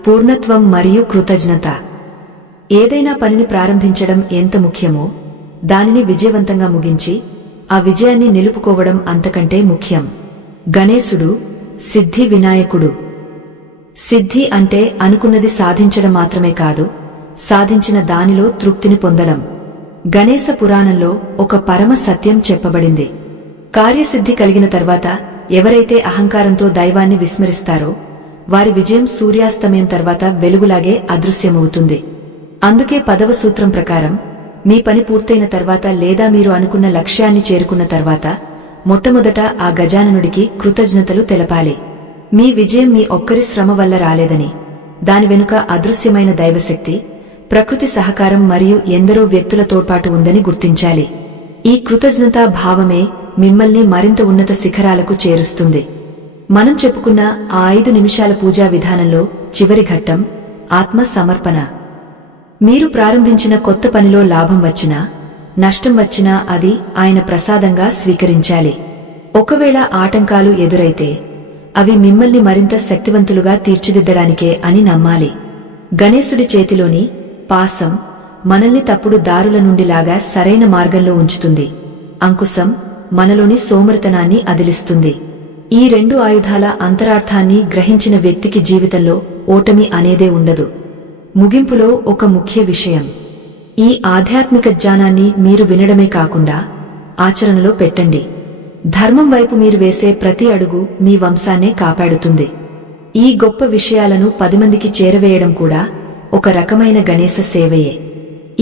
పూర్ణత్వం మరియు కృతజ్ఞత. ఏదైనా పనిని ప్రారంభించడం ఎంత ముఖ్యమో, దానిని విజయవంతంగా ముగించి ఆ విజయాన్ని నిలుపుకోవడం అంతకంటే ముఖ్యం. గణేశుడు సిద్ధి వినాయకుడు. సిద్ధి అంటే అనుకున్నది సాధించడం మాత్రమే కాదు, సాధించిన దానిలో తృప్తిని పొందడం. గణేశ పురాణంలో ఒక పరమ సత్యం చెప్పబడింది. కార్యసిద్ధి కలిగిన తర్వాత ఎవరైతే అహంకారంతో దైవాన్ని విస్మరిస్తారో వారి విజయం సూర్యాస్తమయం తర్వాత వెలుగులాగే అదృశ్యమవుతుంది. అందుకే 10వ సూత్రం ప్రకారం మీ పని పూర్తయిన తర్వాత లేదా మీరు అనుకున్న లక్ష్యాన్ని చేరుకున్న తర్వాత మొట్టమొదట ఆ గజాననుడికి కృతజ్ఞతలు తెలపాలి. మీ విజయం మీ ఒక్కరి శ్రమ వల్ల రాలేదని, దాని వెనుక అదృశ్యమైన దైవశక్తి, ప్రకృతి సహకారం మరియు ఎందరో వ్యక్తుల తోడ్పాటు ఉందని గుర్తించాలి. ఈ కృతజ్ఞతా భావమే మిమ్మల్ని మరింత ఉన్నత శిఖరాలకు చేరుస్తుంది. మనం చెప్పుకున్న ఆ 5 నిమిషాల పూజా విధానంలో చివరి ఘట్టం ఆత్మ సమర్పణ. మీరు ప్రారంభించిన కొత్త పనిలో లాభం వచ్చినా, నష్టం వచ్చినా అది ఆయన ప్రసాదంగా స్వీకరించాలి. ఒకవేళ ఆటంకాలు ఎదురైతే అవి మిమ్మల్ని మరింత శక్తివంతులుగా తీర్చిదిద్దడానికే అని నమ్మాలి. గణేశుడి చేతిలోని పాసం మనల్ని తప్పుడు దారుల నుండిలాగా సరైన మార్గంలో ఉంచుతుంది. అంకుశం మనలోని సోమరితనాన్ని అదిలిస్తుంది. ఈ 2 ఆయుధాల అంతరార్థాన్ని గ్రహించిన వ్యక్తికి జీవితంలో ఓటమి అనేదే ఉండదు. ముగింపులో ఒక ముఖ్య విషయం. ఈ ఆధ్యాత్మిక జ్ఞానాన్ని మీరు వినడమే కాకుండా ఆచరణలో పెట్టండి. ధర్మం వైపు మీరు వేసే ప్రతి అడుగు మీ వంశాన్నే కాపాడుతుంది. ఈ గొప్ప విషయాలను 10 మందికి చేరవేయడం కూడా ఒక రకమైన గణేశ సేవయే.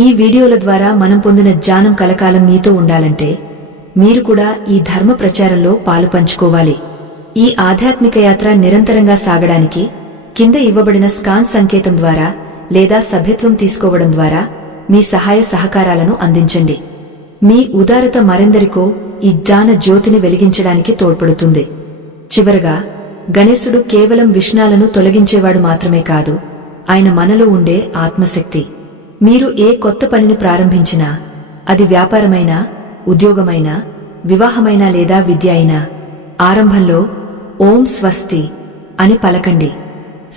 ఈ వీడియోల ద్వారా మనం పొందిన జ్ఞానం కలకాలం మీతో ఉండాలంటే మీరు కూడా ఈ ధర్మ ప్రచారంలో పాలు పంచుకోవాలి. ఈ ఆధ్యాత్మిక యాత్ర నిరంతరంగా సాగడానికి కింద ఇవ్వబడిన స్కాన్ సంకేతం ద్వారా లేదా సభ్యత్వం తీసుకోవడం ద్వారా మీ సహాయ సహకారాలను అందించండి. మీ ఉదారత మరెందరికో ఈ జ్ఞాన జ్యోతిని వెలిగించడానికి తోడ్పడుతుంది. చివరగా, గణేశుడు కేవలం విఘ్నాలను తొలగించేవాడు మాత్రమే కాదు, ఆయన మనలో ఉండే ఆత్మశక్తి. మీరు ఏ కొత్త పనిని ప్రారంభించినా, అది వ్యాపారమైనా, ఉద్యోగమైనా, వివాహమైనా లేదా విద్య అయినా, ఆరంభంలో ఓం స్వస్తి అని పలకండి.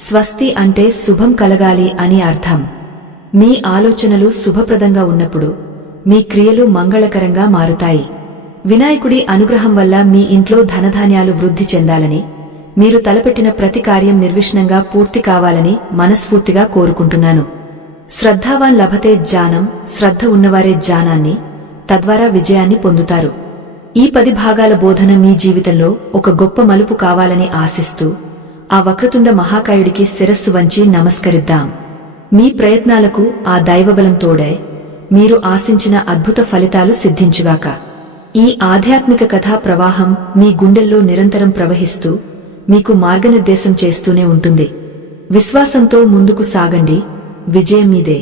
స్వస్తి అంటే శుభం కలగాలి అని అర్థం. మీ ఆలోచనలు శుభప్రదంగా ఉన్నప్పుడు మీ క్రియలు మంగళకరంగా మారుతాయి. వినాయకుడి అనుగ్రహం వల్ల మీ ఇంట్లో ధనధాన్యాలు వృద్ధి చెందాలని, మీరు తలపెట్టిన ప్రతి కార్యం నిర్విఘ్నంగా పూర్తి కావాలని మనస్ఫూర్తిగా కోరుకుంటున్నాను. శ్రద్ధావాన్ లభతే జ్ఞానం, శ్రద్ధ ఉన్నవారే జ్ఞానాన్ని, తద్వారా విజయాన్ని పొందుతారు. ఈ 10 భాగాల బోధన మీ జీవితంలో ఒక గొప్ప మలుపు కావాలని ఆశిస్తూ ఆ వక్రతుండ మహాకాయుడికి శిరస్సు వంచి నమస్కరిద్దాం. మీ ప్రయత్నాలకు ఆ దైవబలం తోడై మీరు ఆశించిన అద్భుత ఫలితాలు సిద్ధించుగాక. ఈ ఆధ్యాత్మిక కథా ప్రవాహం మీ గుండెల్లో నిరంతరం ప్రవహిస్తూ మీకు మార్గనిర్దేశం చేస్తూనే ఉంటుంది. విశ్వాసంతో ముందుకు సాగండి. విజయం మీదే.